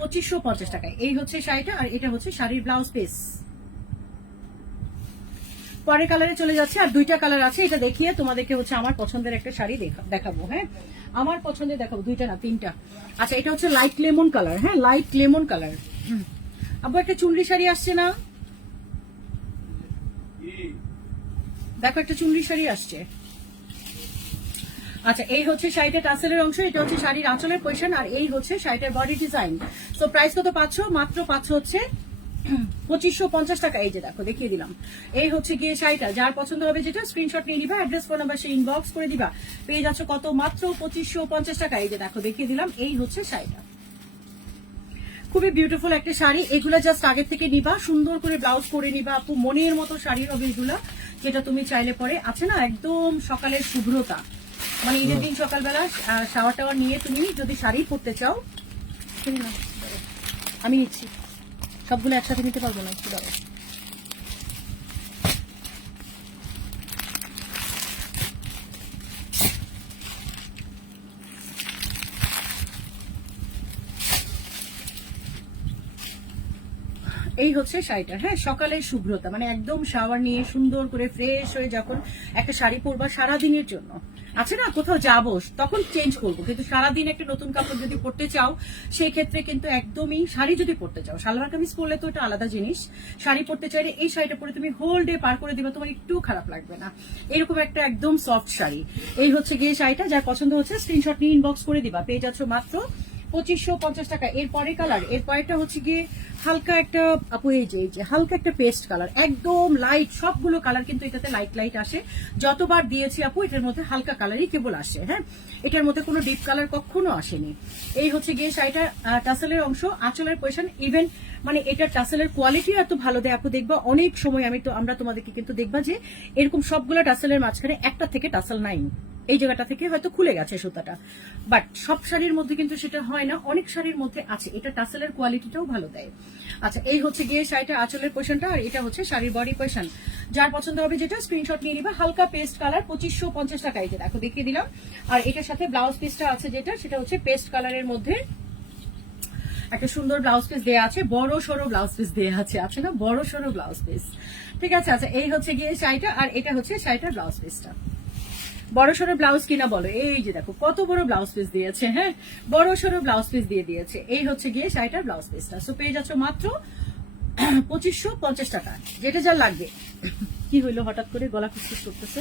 2550 টাকায়। এই হচ্ছে শাড়িটা, আর এটা হচ্ছে শাড়ির ব্লাউজ পিস। পরের কালারে চলে যাচ্ছে, আর দুইটা কালার আছে, এটা দেখিয়ে তোমাদেরকে হচ্ছে আমার পছন্দের একটা শাড়ি দেখাবো। হ্যাঁ, আমার পছন্দের দেখাবো, দুইটা না তিনটা। আচ্ছা এটা হচ্ছে লাইট লেমন কালার। হ্যাঁ, লাইট লেমন কালার। আবার একটা চুনরি শাড়ি আসছে না, দেখো একটা চুনরি শাড়ি আসছে। আচ্ছা এই হচ্ছে শাড়িটা টাসেলের অংশ, এটা হচ্ছে শাড়ির আঁচলের পয়সন, আর এই হচ্ছে শাড়িটার বডি ডিজাইন। তো প্রাইস কত পাচ্ছ? মাত্র পাচ্ছ হচ্ছে 2550 টাকা। এই যে দেখো দেখিয়ে দিলাম, এই হচ্ছে গিয়ে শাড়িটা। যার পছন্দ হবে যেটা স্ক্রিনশট নিয়ে নিবা, অ্যাড্রেস ফোন নাম্বার সে ইনবক্স করে দিবা। পেয়ে যাচ্ছ কত? মাত্র 2550 টাকা। এই যে দেখো দেখিয়ে দিলাম, এই হচ্ছে শাড়িটা। খুবই বিউটিফুল একটা শাড়ি। এগুলো জাস্ট আগের থেকে নিবা, সুন্দর করে ব্লাউজ করে নিবা আপু, মনের মতো শাড়ি হবে এগুলা, যেটা তুমি চাইলে পরে আছে না একদম সকালের শুভ্রতা, মানে ঈদের দিন সকালবেলা শাওয়ার টাওয়ার নিয়ে তুমি যদি শাড়ি পরতে চাও, আমি নিচ্ছি সবগুলো একসাথে নিতে পারবো না, একটু দাও। এই হচ্ছে শাড়িটা। হ্যাঁ, সকালের শুভ্রতা, মানে একদম শাওয়ার নিয়ে সুন্দর করে ফ্রেশ হয়ে যখন একটা শাড়ি পরবা সারাদিনের জন্য, আছে না কোথাও যাবো তখন চেঞ্জ করবো, কিন্তু সারাদিন একটা নতুন কাপড় যদি পরতে চাও সেই ক্ষেত্রে কিন্তু একদমই, শাড়ি যদি পরতে চাও, সালোয়ার কামিজ পরলে তো এটা আলাদা জিনিস, শাড়ি পরতে চাইলে এই শাড়িটা পরে তুমি হোল ডে পার করে দিবা, তোমার একটু খারাপ লাগবে না, এরকম একটা একদম সফট শাড়ি। এই হচ্ছে গিয়ে শাড়িটা, যার পছন্দ হচ্ছে স্ক্রিনশট নিয়ে ইনবক্স করে দিবা। পেয়ে যাচ্ছ মাত্র 2550 টাকা। এরপরে কালার, এরপরেটা হচ্ছে গিয়ে হালকা একটা আপু, এই যে হালকা একটা পেস্ট কালার, একদম লাইট, সবগুলো কালার কিন্তু এটাতে লাইট লাইট আসে, যতবার দিয়েছি আপু এটার মধ্যে হালকা কালারই কেবল আসে। হ্যাঁ, এটার মধ্যে কোনো ডিপ কালার কখনো আসেনি। এই হচ্ছে গিয়ে শাড়িটা টাসেলের অংশ, আঁচলের পয়সান, ইভেন মানে এটা টাসেলের কোয়ালিটি এত ভালো দেয় আপু, দেখবা অনেক সময় আমরা তোমাদেরকে কিন্তু দেখবা যে এরকম সবগুলো টাসেলের মাঝখানে একটা থেকে টাসেল নাই, এই জায়গাটা থেকে হয়তো খুলে গেছে সুতাটা, বাট সব শাড়ির মধ্যে কিন্তু সেটা হয় না, অনেক শাড়ির মধ্যে আছে, এটা টাসেলের কোয়ালিটিটাও ভালো দেয়। আচ্ছা এই হচ্ছে গিয়ে শাড়িটা আঁচলের পয়সানটা, আর এটা হচ্ছে শাড়ির বডি পয়সান। যার পছন্দ হবে যেটা স্ক্রিনশট নিয়ে নিবা। হালকা পেস্ট কালার, 2550 টাকা। এই যে দেখো দেখিয়ে দিলাম, আর এটার সাথে ব্লাউজ পিসটা আছে যেটা, সেটা হচ্ছে পেস্ট কালারের মধ্যে একটা সুন্দর ব্লাউজ পিস দেওয়া আছে, বড় সড়ো ব্লাউজ পিস দেওয়া আছে না, বড় সড়ো ব্লাউজ পিস, ঠিক আছে। আচ্ছা এই হচ্ছে গিয়ে শাড়িটা, আর এটা হচ্ছে শাড়িটার ব্লাউজ পিসটা। বড় সড়ো ব্লাউজ কিনা বলো, এই যে দেখো কত বড় ব্লাউজ পিস দিয়েছে। হ্যাঁ, বড় সড়ো ব্লাউজ পিস দিয়ে দিয়েছে। এই হচ্ছে গিয়ে শাড়িটার ব্লাউজ পিসটা। সো পেয়ে যাচ্ছ মাত্র 2550 টাকা, যেটা যা লাগবে। কি হইলো হঠাৎ করে, গলা খুসখুস করতেছে।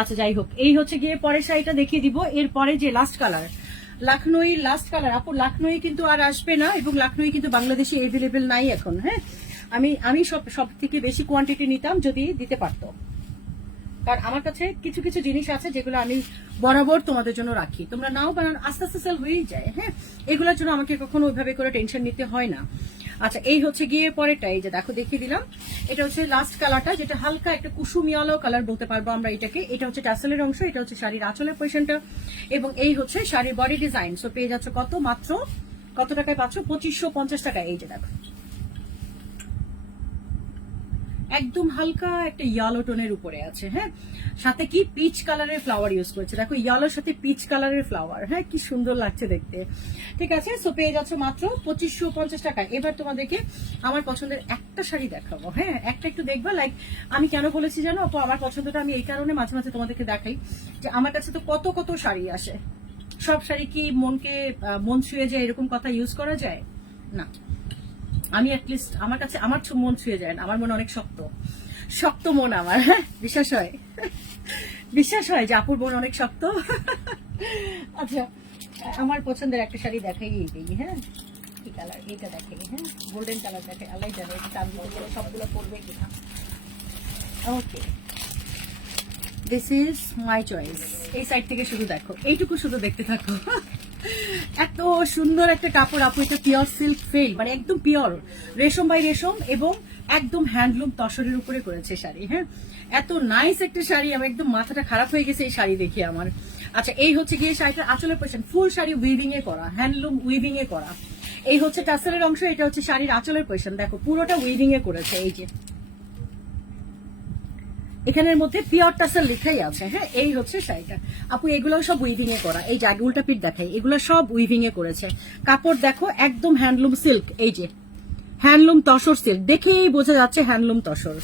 আচ্ছা যাই হোক, এই হচ্ছে গিয়ে পরের শাড়িটা দেখিয়ে দিব। এরপরে যে last colour, Lucknow last colour. আপু লাখনৌ কিন্তু আর আসবে না, এবং লাখনৌ কিন্তু বাংলাদেশে এভেলেবেল নাই এখন। হ্যাঁ, আমি সব থেকে বেশি কোয়ান্টিটি নিতাম যদি দিতে পারতো, কারণ আমার কাছে কিছু কিছু জিনিস আছে যেগুলো আমি বরাবর তোমাদের জন্য রাখি, তোমরা নাও বানান, আস্তে আস্তে সেল হয়েই যায়। হ্যাঁ, এগুলোর জন্য আমাকে কখনো ওইভাবে করে টেনশন নিতে হয় না। আচ্ছা, এই হচ্ছে গিয়ে পরেরটা, এই যে দেখো দেখিয়ে দিলাম। এটা হচ্ছে লাস্ট কালারটা, যেটা হালকা একটা কুসুমিয়ালো কালার বলতে পারবো আমরা এটাকে। এটা হচ্ছে টাসেলের অংশ, এটা হচ্ছে শাড়ির আঁচলের পোরশনটা, এবং এই হচ্ছে শাড়ির বডি ডিজাইন। সো পেয়ে যাচ্ছে কত, মাত্র কত টাকায় পাচ্ছ? 2550 টাকায়। এই যে দেখো, একদম হালকা একটা ইয়েলো টোনের উপরে আছে। হ্যাঁ, সাথে কি পিচ কালারের ফ্লাওয়ার ইউজ করেছে, দেখো ইয়েলোর সাথে পিচ কালারের ফ্লাওয়ার। হ্যাঁ, কি সুন্দর লাগছে দেখতে। ঠিক আছে, সো পেয়ে যাচ্ছে মাত্র 2550 টাকায়। এবার তোমাদেরকে আমার পছন্দের একটা শাড়ি দেখাবো। হ্যাঁ, একটা একটু দেখবা। লাইক আমি কেন বলেছি জানো আপু, আমার পছন্দটা আমি এই কারণে মাঝে মাঝে তোমাদেরকে দেখাই, যে আমার কাছে তো কত কত শাড়ি আসে। সব শাড়ি কি মন ছুঁয়ে যায় এরকম কথা ইউজ করা যায় না। আমি অ্যাটলিস্ট আমার কাছে আমার মন ছুঁয়ে যায় না, আমার মন অনেক শক্ত, শক্ত মন আমার। হ্যাঁ, বিশ্বাস হয় যে আপুর মন অনেক শক্ত। আচ্ছা, আমার পছন্দের একটা শাড়ি দেখাই এইটাই। হ্যাঁ, কি কালার, এইটা দেখাই। হ্যাঁ, গোল্ডেন কালার দেখাই, আল্লাহ জানে এটা চাঁদগুলো সবগুলো পরবে কিনা। ওকে, দিস ইজ মাই চয়েস। এই সাইড থেকে শুধু দেখো, এইটুকু শুধু দেখতে থাকো। এত সুন্দর একটা কাপড় আপু, এটা পিওর সিল্ক ফেল, মানে একদম পিওর রেশম বাই রেশম, এবং একদম হ্যান্ডলুম তসরের উপরে করেছে শাড়ি। হ্যাঁ, এত নাইস একটা শাড়ি, আমার একদম মাথাটা খারাপ হয়ে গেছে এই শাড়ি দেখে আমার। আচ্ছা, এই হচ্ছে গিয়ে শাড়িটার আঁচলের পোরশন, ফুল শাড়ি উইভিং এ করা, হ্যান্ডলুম উইভিং এ করা। এই হচ্ছে টাসেলের অংশ, এটা হচ্ছে শাড়ির আঁচলের পোরশন। দেখো পুরোটা উইভিং এ করেছে, এই যে এখানের মধ্যে পিওর টাসেল লেখাই আছে। হ্যাঁ, এই হচ্ছে শাড়িটা আপু, এগুলো সব উইভিং এ করা। এই যে আগে উল্টা পিঠ দেখাই, এগুলো সব উইভিং এ করেছে। কাপড় দেখো একদম হ্যান্ডলুম সিল্ক, এই যে হ্যান্ডলুম তসর সিল্ক, দেখেই বোঝা যাচ্ছে হ্যান্ডলুম তসর।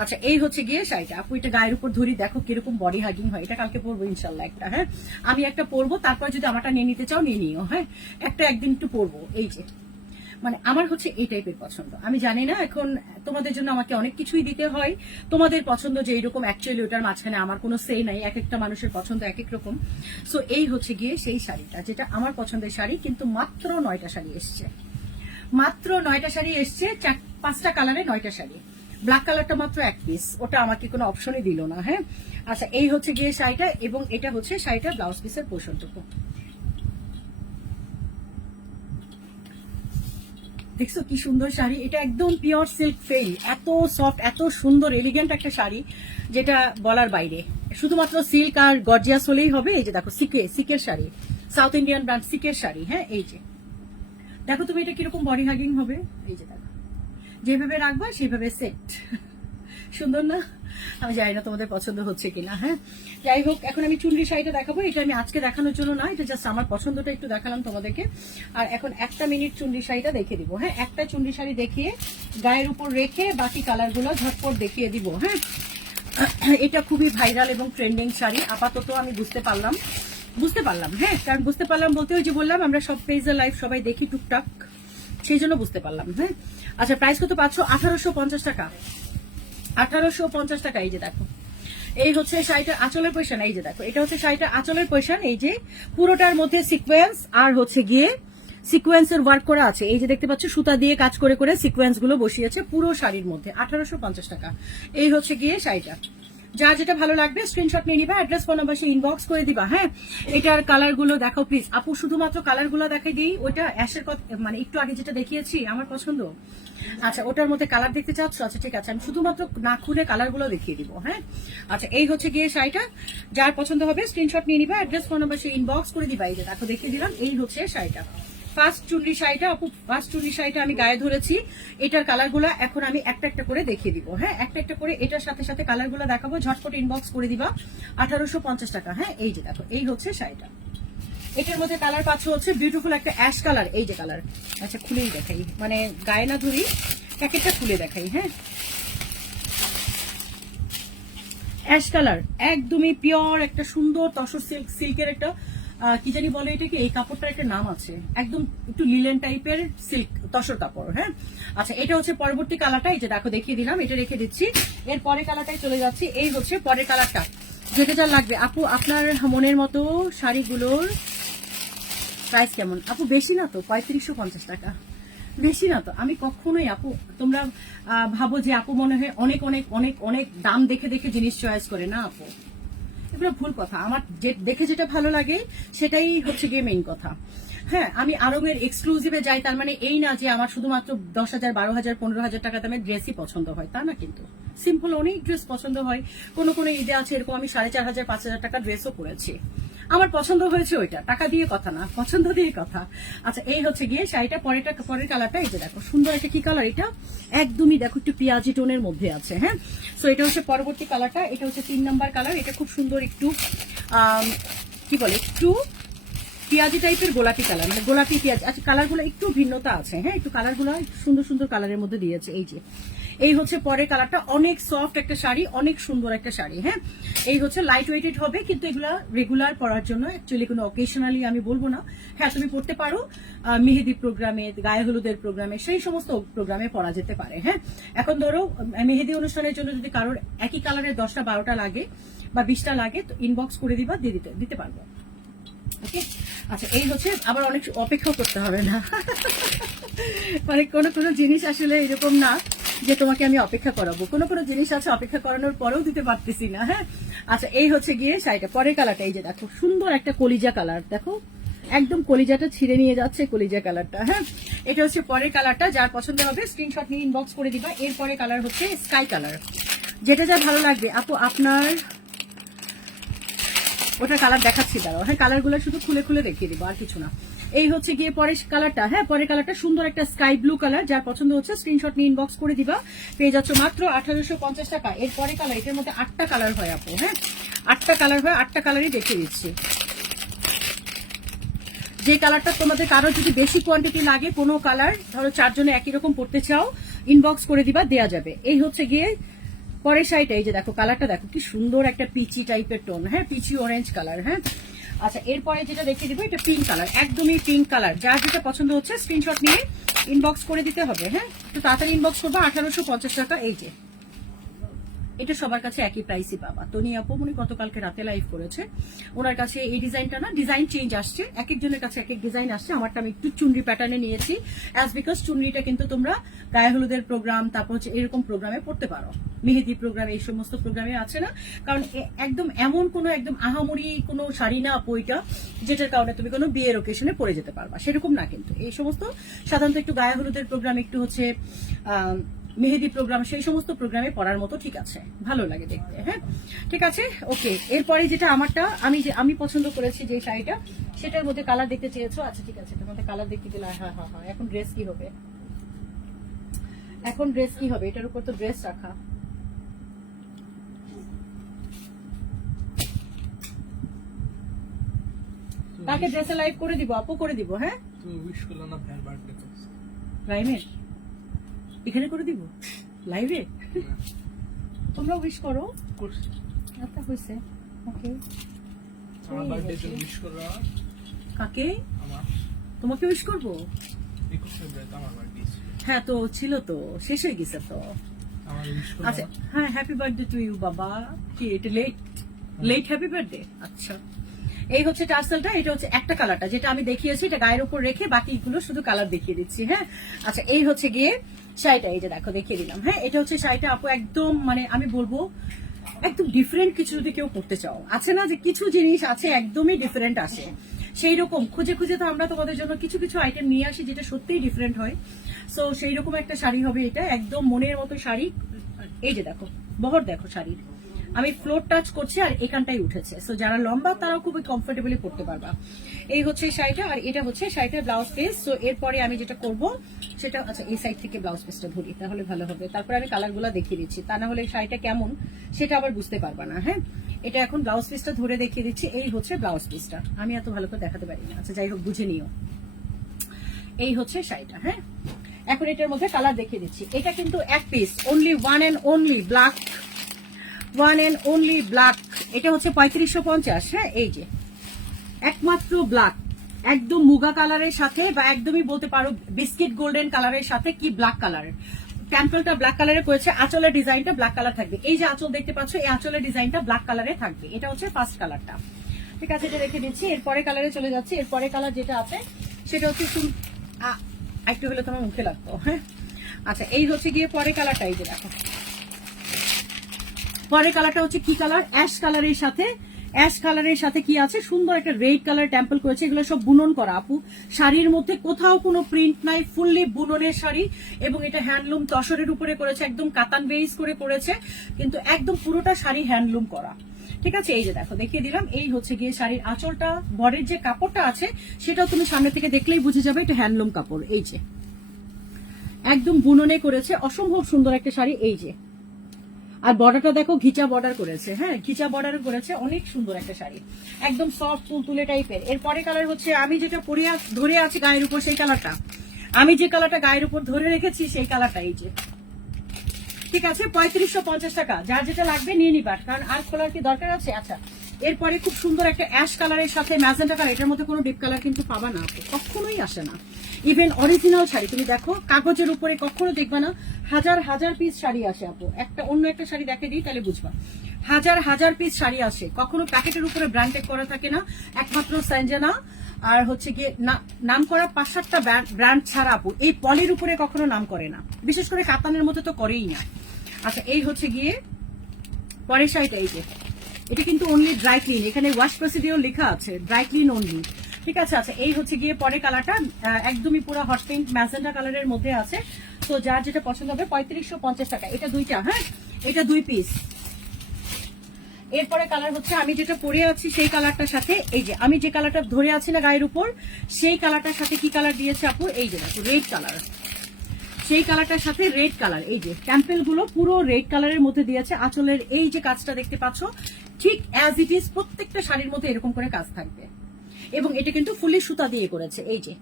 আচ্ছা, এই হচ্ছে গিয়ে শাড়িটা আপু, এটা গায়ের উপর ধরি, দেখো কিরকম বডি হাগিং হয়। এটা কালকে পরবো ইনশাল্লাহ একটা। হ্যাঁ, আমি একটা পরবো, তারপর যদি আমারটা নিয়ে নিতে চাও নিয়ে নিও। হ্যাঁ, একটা একদিন একটু পরবো। এই যে মানে আমার হচ্ছে এই টাইপের পছন্দ। আমি জানি না এখন তোমাদের জন্য আমাকে অনেক কিছুই দিতে হয়, তোমাদের পছন্দ যে এইরকম, অ্যাকচুয়ালি ওটার মাঝখানে আমার কোনো সে নাই, এক একটা মানুষের পছন্দ এক এক রকম। সো এই হচ্ছে গিয়ে সেই শাড়িটা, যেটা আমার পছন্দের শাড়ি, কিন্তু মাত্র 9টা শাড়ি এসছে, মাত্র 9টা শাড়ি এসছে, 5টা কালারে 9টা শাড়ি। ব্ল্যাক কালারটা মাত্র এক পিস, ওটা আমাকে কোনো অপশনই দিল না। হ্যাঁ, আচ্ছা, এই হচ্ছে গিয়ে শাড়িটা, এবং এটা হচ্ছে শাড়িটার ব্লাউজ পিসের পোরশনটুকু। দেখছো কি সুন্দর শাড়ি, এটা একদম পিওর সিল্ক ফেল, এত সফট, এত সুন্দর এলিগেন্ট একটা শাড়ি, যেটা বলার বাইরে। শুধুমাত্র সিল্ক আর গর্জিয়াস হলেই হবে। এই যে দেখো সিকের শাড়ি, সাউথ ইন্ডিয়ান ব্র্যান্ড সিকের শাড়ি। হ্যাঁ, এই যে দেখো তুমি এটা কিরকম বডি হাগিং হবে। এই যে দেখো, যেভাবে রাখবা সেভাবে সেট। সুন্দর না? আমি জানি না তোমাদের পছন্দ হচ্ছে কিনা। হ্যাঁ, যাই হোক, এখন আমি চুনরি শাড়িটা দেখাবো। এটা আমি আজকে দেখানোর জন্য না, এটা জাস্ট আমার পছন্দটা একটু দেখালাম তোমাদেরকে। আর এখন একটা মিনিট চুনরি শাড়িটা দেখে দিব। হ্যাঁ, একটা চুনরি শাড়ি দেখিয়ে গায়ের উপর রেখে বাকি কালারগুলো ঝটপট দেখিয়ে দিব। হ্যাঁ, এটা খুবই ভাইরাল এবং ট্রেন্ডিং শাড়ি আপাতত আমি বুঝতে পারলাম। হ্যাঁ, কারণ বুঝতে পারলাম বলতে ওই যে বললাম, আমরা সব পেজে লাইভ সবাই দেখি টুকটাক, সেই জন্য বুঝতে পারলাম। হ্যাঁ, আচ্ছা, প্রাইস কত পাচ্ছ? 1850 টাকা। 1850 টাকা। এই যে দেখো, এই হচ্ছে শাড়িটার আঁচলের পোরশন। এই যে দেখো, এটা হচ্ছে শাড়িটার আঁচলের পোরশন। এই যে পুরোটার মধ্যে সিকোয়েন্স আর হচ্ছে গিয়ে সিকোয়েন্সের ওয়ার্ক করা আছে। এই যে দেখতে পাচ্ছ, সুতা দিয়ে কাজ করে করে সিকোয়েন্স গুলো বসিয়েছে পুরো শাড়ির মধ্যে। 1850 টাকা। এই হচ্ছে গিয়ে শাড়িটা। যার যেটা ভালো লাগবে স্ক্রিনশট নিয়ে নিবা, অ্যাড্রেস ফোন নাম্বার ইনবক্স করে দিবা। হ্যাঁ, এটার কালার গুলো দেখো প্লিজ আপু, শুধুমাত্র কালার গুলো দেখাই দিই। ওইটা অ্যাশের মানে একটু আগে যেটা দেখিয়েছি আমার পছন্দ। আচ্ছা, ওটার মধ্যে কালার দেখতে চাচ্ছ? আচ্ছা ঠিক আছে, আমি শুধুমাত্র না খুলে কালার গুলো দেখিয়ে দিব। হ্যাঁ, আচ্ছা, এই হচ্ছে গিয়ে শাড়িটা। যার পছন্দ হবে স্ক্রিনশট নিয়ে নিবা, অ্যাড্রেস ফোন নাম্বার ইনবক্স করে দিবা। এই যে দেখো, দেখিয়ে দিলাম। এই হচ্ছে শাড়িটা, ফার্স্ট চুনরি শাড়িটা আপু। ফার্স্ট চুনরি শাড়িটা আমি গায়ে ধরেছি। এটার কালারগুলো এখন আমি একটা একটা করে দেখিয়ে দিব। হ্যাঁ, একটা একটা করে এটার সাথে সাথে কালারগুলো দেখাবো, ঝটপট ইনবক্স করে দিবা। 1850 টাকা। হ্যাঁ, এই যে দেখো, এই হচ্ছে শাড়িটা। এটার মধ্যে কালার পাচ্ছ হচ্ছে বিউটিফুল একটা অ্যাশ কালার। এই যে কালার, আচ্ছা খুলেই দেখাই, মানে গায়ে না ধরি, প্যাকেটটা খুলে দেখাই। হ্যাঁ, অ্যাশ কালার, একদমই পিওর একটা সুন্দর তসর সিল্কের একটা কি জানি বলে এটাকে, এই কাপড়টার একটা নাম আছে, একদম একটু লিলেন টাইপের সিল্ক তসর কাপড়। হ্যাঁ, আচ্ছা, এটা হচ্ছে পরবর্তী কালারটা। এই যে দেখো, দেখিয়ে দিলাম, এটা রেখে দিচ্ছি। এর পরের কালারটাই চলে যাচ্ছি। এই হচ্ছে পরের কালারটা। যেটা যা লাগবে আপু। আপনার মনের মতো শাড়িগুলোর প্রাইস কেমন আপু? বেশি না তো, 3550 টাকা, বেশি না তো। আমি কখনোই আপু, তোমরা ভাবো যে আপু মনে হয় অনেক অনেক অনেক অনেক দাম দেখে দেখে জিনিস চয়েস করে না আপু, এগুলো ভুল কথা। আমার দেখে যেটা ভালো লাগে সেটাই হচ্ছে গিয়ে মেইন কথা। হ্যাঁ, আমি আরবের এক্সক্লুসিভে যাই তার মানে এই না যে আমার শুধুমাত্র 10,000 12,000 15,000 টাকা দামের ড্রেসই পছন্দ হয়, তা না কিন্তু। সিম্পল অনেক ড্রেস পছন্দ হয়। কোনো কোনো ঈদে আছে এরকম আমি 4,500 5,000 টাকা ড্রেসও পরেছি, আমার পছন্দ হয়েছে ওইটা, টাকা দিয়ে কথা না, পছন্দ দিয়ে কথা। আচ্ছা, এই হচ্ছে গিয়ে শাড়িটা। পরের কালারটা এই যে দেখো, সুন্দর একটা কি কালার এটা, একদমই দেখো একটু পেঁয়াজি টোনের মধ্যে আছে। হ্যাঁ, সো এটা হচ্ছে পরবর্তী কালারটা, এটা হচ্ছে 3 নাম্বার কালার। এটা খুব সুন্দর একটু কি বলে, একটু পেঁয়াজি টাইপের গোলাপি কালার, মানে গোলাপি পেঁয়াজ। আচ্ছা, কালারগুলো একটু ভিন্নতা আছে। হ্যাঁ, একটু কালারগুলো সুন্দর সুন্দর কালারের মধ্যে দিয়েছে। এই যে এই হচ্ছে পরের কালারটা, অনেক সফট একটা শাড়ি, অনেক সুন্দর একটা শাড়ি। হ্যাঁ, এই হচ্ছে লাইট ওয়েটেড হবে, কিন্তু এগুলা রেগুলার পরার জন্য, অ্যাকচুয়ালি কোনো অকেশনালি আমি বলবো না। হ্যাঁ, তুমি পড়তে পারো মেহেদি প্রোগ্রামে, গায়ে হলুদের প্রোগ্রামে, সেই সমস্ত প্রোগ্রামে পরা যেতে পারে। হ্যাঁ, এখন ধরো মেহেদি অনুষ্ঠানের জন্য যদি কারোর একই কালারের 10টা 12টা লাগে বা 20টা লাগে, তো ইনবক্স করে দিবা, দিয়ে দিতে পারবো। ওকে, আচ্ছা, এই হচ্ছে আবার অনেক অপেক্ষা করতে হবে না। মানে কোনো জিনিস আসলে এরকম না যে তোমাকে আমি অপেক্ষা করাবো, কোনো জিনিস আছে অপেক্ষা করানোর পরেও দিতে পারতেছি না। হ্যাঁ, আচ্ছা, এই হচ্ছে গিয়ে শাড়িটা। পরের কালারটা এই যে দেখো, সুন্দর একটা কলিজা কালার, দেখো একদম কলিজাটা ছিঁড়ে নিয়ে যাচ্ছে কলিজা কালারটা। হ্যাঁ, এটা হচ্ছে পরের কালারটা। যার পছন্দ হবে স্ক্রিনশট নিয়ে ইনবক্স করে দিবা। এরপরে কালার হচ্ছে স্কাই কালার, যেটা যা ভালো লাগবে আপু আপনার। ওটা কালার দেখাচ্ছি, দাঁড়াও। হ্যাঁ, কালারগুলো শুধু খুলে খুলে দেখিয়ে দিব, আর কিছু না। এই হচ্ছে গিয়ে পরের কালারটা। হ্যাঁ, পরের কালারটা সুন্দর একটা স্কাই ব্লু কালার। যার পছন্দ হচ্ছে স্ক্রিনশট নিয়ে ইনবক্স করে দিবা, পেয়ে যাচ্ছ মাত্র 1850 টাকা। এরপরে কালার, এটার মধ্যে 8টা কালার হয় আপু। হ্যাঁ, 8টা কালার হয়, 8টা কালারই দেখিয়ে দিচ্ছি। যে কালারটা তোমাদের কারো যদি বেশি কোয়ান্টিটি লাগে, কোনো কালার ধরো 4 জনে একই রকম পড়তে চাও, ইনবক্স করে দিবা, দেয়া যাবে। এই হচ্ছে গিয়ে পরের শাড়িটা। এই যে দেখো কালারটা, দেখো কি সুন্দর একটা পিচি টাইপের টোন। হ্যাঁ, পিচি অরেঞ্জ কালার। হ্যাঁ, আচ্ছা, এরপরে যেটা দেখিয়ে দিব, এটা পিঙ্ক কালার, একদমই পিঙ্ক কালার। যার যেটা পছন্দ হচ্ছে স্ক্রিনশট নিয়ে ইনবক্স করে দিতে হবে। হ্যাঁ, তো তাড়াতাড়ি ইনবক্স করবো। 1850 টাকা। এই যে এটা সবার কাছে একই প্রাইসই পাবা। তনি আপু উনি গতকালকে রাতে লাইভ করেছে, ওনার কাছে এই ডিজাইনটা না, ডিজাইন চেঞ্জ আসছে, এক একজনের কাছে এক এক ডিজাইন আসছে। আমারটা আমি একটু চুনরি প্যাটার্নে নিয়েছি, অ্যাজ বিকজ চুনরিটা কিন্তু তোমরা গায়ে হলুদের প্রোগ্রাম, তারপর হচ্ছে এরকম প্রোগ্রামে পড়তে পারো, মেহেদি প্রোগ্রাম, এই সমস্ত প্রোগ্রামে আছে না। কারণ একদম এমন কোনো একদম আহামরি কোনো শাড়ি না আপু এটা, যেটার কারণে তুমি কোনো বিয়ের ওকেশনে পরে যেতে পারবা, সেরকম না। কিন্তু এই সমস্ত সাধারণত একটু গায়ে হলুদের প্রোগ্রাম, একটু হচ্ছে মেহেদি প্রোগ্রাম, সেই সমস্ত প্রোগ্রামে পড়ার মতো, ঠিক আছে, ভালো লাগে দেখতে। হ্যাঁ, ঠিক আছে, ওকে। এরপরে যেটা আমারটা, আমি পছন্দ করেছি যে শাড়িটা, সেটার মধ্যে কালার দেখতে চেয়েছো। আচ্ছা, ঠিক আছে, তোমাদের কালার দেখতে গেলে হ্যাঁ হ্যাঁ হ্যাঁ। এখন ড্রেস কি হবে, এখন ড্রেস কি হবে, এটার উপর তো ড্রেস রাখা। তাকে ড্রেসে লাইভ করে দিব আপু, করে দিব। হ্যাঁ, তুমি উইশ করলে না ভাইয়ের বার্থডে তো লাইভে এখানে করে দিব, লাইভে তোমরা উইশ করো। করছি। আচ্ছা, হয়েছে, ওকে। আমার বার্থডে তে উইশ করো। কাকে? আমার তোমাকে উইশ করবো? 21 ফেব্রুয়ারি আমার বার্থডে ছিল। হ্যাঁ, তো ছিল তো, শেষ হয়ে গেছে তো। আমার উইশ করো। আচ্ছা, হ্যাঁ, হ্যাপি বার্থডে টু ইউ বাবা। কি এটা লেট হ্যাপি বার্থডে? আচ্ছা, এই হচ্ছে টার্সেলটা। এটা হচ্ছে একটা কালারটা যেটা আমি দেখিয়েছি, এটা গায়ের উপর রেখে বাকিগুলো শুধু কালার দেখিয়ে দিচ্ছি। হ্যাঁ, আচ্ছা, এই হচ্ছে গিয়ে শাড়িটা, এই যে দেখো দেখিয়ে দিলাম। হ্যাঁ, এটা হচ্ছে শাড়িটা আপু, একদম মানে আমি বলবো একদম ডিফারেন্ট কিছু যদি কেউ করতে চাও, আছে না যে কিছু জিনিস আছে একদমই ডিফারেন্ট আসে, সেই রকম খুঁজে খুঁজে তো আমরা তোমাদের জন্য কিছু কিছু আইটেম নিয়ে আসি যেটা সত্যিই ডিফারেন্ট হয়। সো সেই রকম একটা শাড়ি হবে এটা, একদম মনের মতো শাড়ি। এই যে দেখো বহর, দেখো শাড়ির আমি ফ্লোর টাচ করছি আর এখানটাই উঠেছে। সো যারা লম্বা তারাও খুবই কমফোর্টেবলি পড়তে পারবা। এই হচ্ছে শাড়িটা, আর এটা হচ্ছে শাড়িটার ব্লাউজ পিস। সো এরপরে আমি যেটা করব সেটা, আচ্ছা, এই সাইড থেকে ব্লাউজ পিসটা ধরি তাহলে ভালো হবে, তারপরে আমি কালারগুলো দেখিয়ে দিচ্ছি, তা না হলে শাড়িটা কেমন সেটা আবার বুঝতে পারবা না। হ্যাঁ, এটা এখন ব্লাউজ পিসটা ধরে দেখিয়ে দিচ্ছি। এই হচ্ছে ব্লাউজ পিসটা, আমি এত ভালো করে দেখাতে পারি না, আচ্ছা যাই হোক বুঝে নিও। এই হচ্ছে শাড়িটা। হ্যাঁ, এখন এটার মধ্যে কালার দেখিয়ে দিচ্ছি। এটা কিন্তু এক piece, only one and only black, one and only black. এটা হচ্ছে 3550। হ্যাঁ, এই যে একমাত্র ব্ল্যাক, একদম মুগা কালারের সাথে, বা একদমই বলতে পারো বিস্কিট গোল্ডেন কালারের সাথে, কি ব্ল্যাক কালার, ক্যাম্পেলটা ব্ল্যাক কালারে করেছে, আঁচলের ডিজাইনটা ব্ল্যাক কালার থাকবে। এই যে আঁচল দেখতে পাচ্ছ, এই আঁচলের ডিজাইনটা ব্ল্যাক কালারে থাকবে। এটা হচ্ছে ফার্স্ট কালারটা, ঠিক আছে, এটা রেখে দিচ্ছি। এরপরে কালারে চলে যাচ্ছে। এরপরে কালার যেটা আছে সেটা হচ্ছে একটু হলে তোমার মুখে লাগতো, হ্যাঁ। আচ্ছা, এই হচ্ছে গিয়ে পরে কালারটা, এই যে দেখো পরে কালারটা হচ্ছে কি কালার, অ্যাশ কালারের সাথে, অ্যাশ কালারের সাথে কি আছে, সুন্দর একটা রেড কালার টেম্পল করেছে। এগুলো সব বুনন করা আপু, শাড়ির মধ্যে কোথাও কোনো প্রিন্ট নাই, ফুললি বুননের শাড়ি। এবং এটা হ্যান্ডলুম তসরের উপরে করেছে, একদম কাতান বেস করে করেছে, কিন্তু একদম পুরোটা শাড়ি হ্যান্ডলুম করা, ঠিক আছে। এই যে দেখো দেখিয়ে দিলাম, এই হচ্ছে গিয়ে শাড়ির আঁচলটা। বরের যে কাপড়টা আছে সেটাও তুমি সামনে থেকে দেখলেই বুঝে যাবে এটা হ্যান্ডলুম কাপড়। এই যে একদম বুননে করেছে, অসম্ভব সুন্দর একটা শাড়ি। এই যে আর বর্ডারটা দেখো, ঘিচা বর্ডার করেছে, হ্যাঁ ঘিচা বর্ডার করেছে, অনেক সুন্দর একটা শাড়ি, একদম সফট তুলতুলে টাইপের। এরপরে কালার হচ্ছে আমি যেটা ধরে আছি গায়ের উপর সেই কালারটা, আমি যে কালারটা গায়ের উপর ধরে রেখেছি সেই কালারটা। এই যে ঠিক আছে, 3550 টাকা, যার যেটা লাগবে নিয়ে নিবা, কারণ আর খোলার কি দরকার আছে। আচ্ছা, এরপরে খুব সুন্দর একটা অ্যাশ কালারের সাথে ম্যাজেন্টা কালার, এটার মধ্যে কোনো ডিপ কালার কিন্তু পাবা না, কখনোই আসে না। ইভেন অরিজিনাল শাড়ি তুমি দেখো, কাগজের উপরে কখনো দেখবা না হাজার হাজার পিস শাড়ি আসে আপু। একটা অন্য একটা শাড়ি দেখে দিই তাহলে বুঝবা, হাজার হাজার পিস শাড়ি আসে, কখনো প্যাকেটের উপরে ব্র্যান্ডেড করা থাকে না, একমাত্র সঞ্জনা আর হচ্ছে গিয়ে নাম করা 5-7টা ব্র্যান্ড ছাড়া আপু এই পলির উপরে কখনো নাম করে না, বিশেষ করে কাতানের মধ্যে তো করেই না। আচ্ছা, এই হচ্ছে গিয়ে পরের শাড়িটা। এই যে এটা কিন্তু অনলি ড্রাই ক্লিন, এখানে ওয়াশ প্রসিডিওর লেখা আছে, ড্রাই ক্লিন অনলি, ঠিক আছে। আচ্ছা, এই হচ্ছে গিয়ে পরের কালারটা, একদমই পুরো হট পিঙ্ক ম্যাজেন্টা কালারের মধ্যে আছে। তো যার যেটা পছন্দ হবে 3550 টাকা, এটা দুইটা, হ্যাঁ এটা 2 পিস। এরপরে কালার হচ্ছে আমি যেটা পরে আছি সেই কালারটার সাথে, এই যে আমি যে কালারটা ধরে আছি না গায়ের উপর সেই কালারটার সাথে কি কালার দিয়েছে আপু, এই যে দেখো রেড কালার, সেই কালারটার সাথে রেড কালার। এই যে ক্যাম্পেল গুলো পুরো রেড কালারের মধ্যে দিয়েছে। আঁচলের এই যে কাজটা দেখতে পাচ্ছ ঠিক অ্যাজ ইট ইজ প্রত্যেকটা শাড়ির মধ্যে এরকম করে কাজ থাকবে, এবং এটা কিন্তু ফুলি সুতা দিয়ে করেছে। এই যে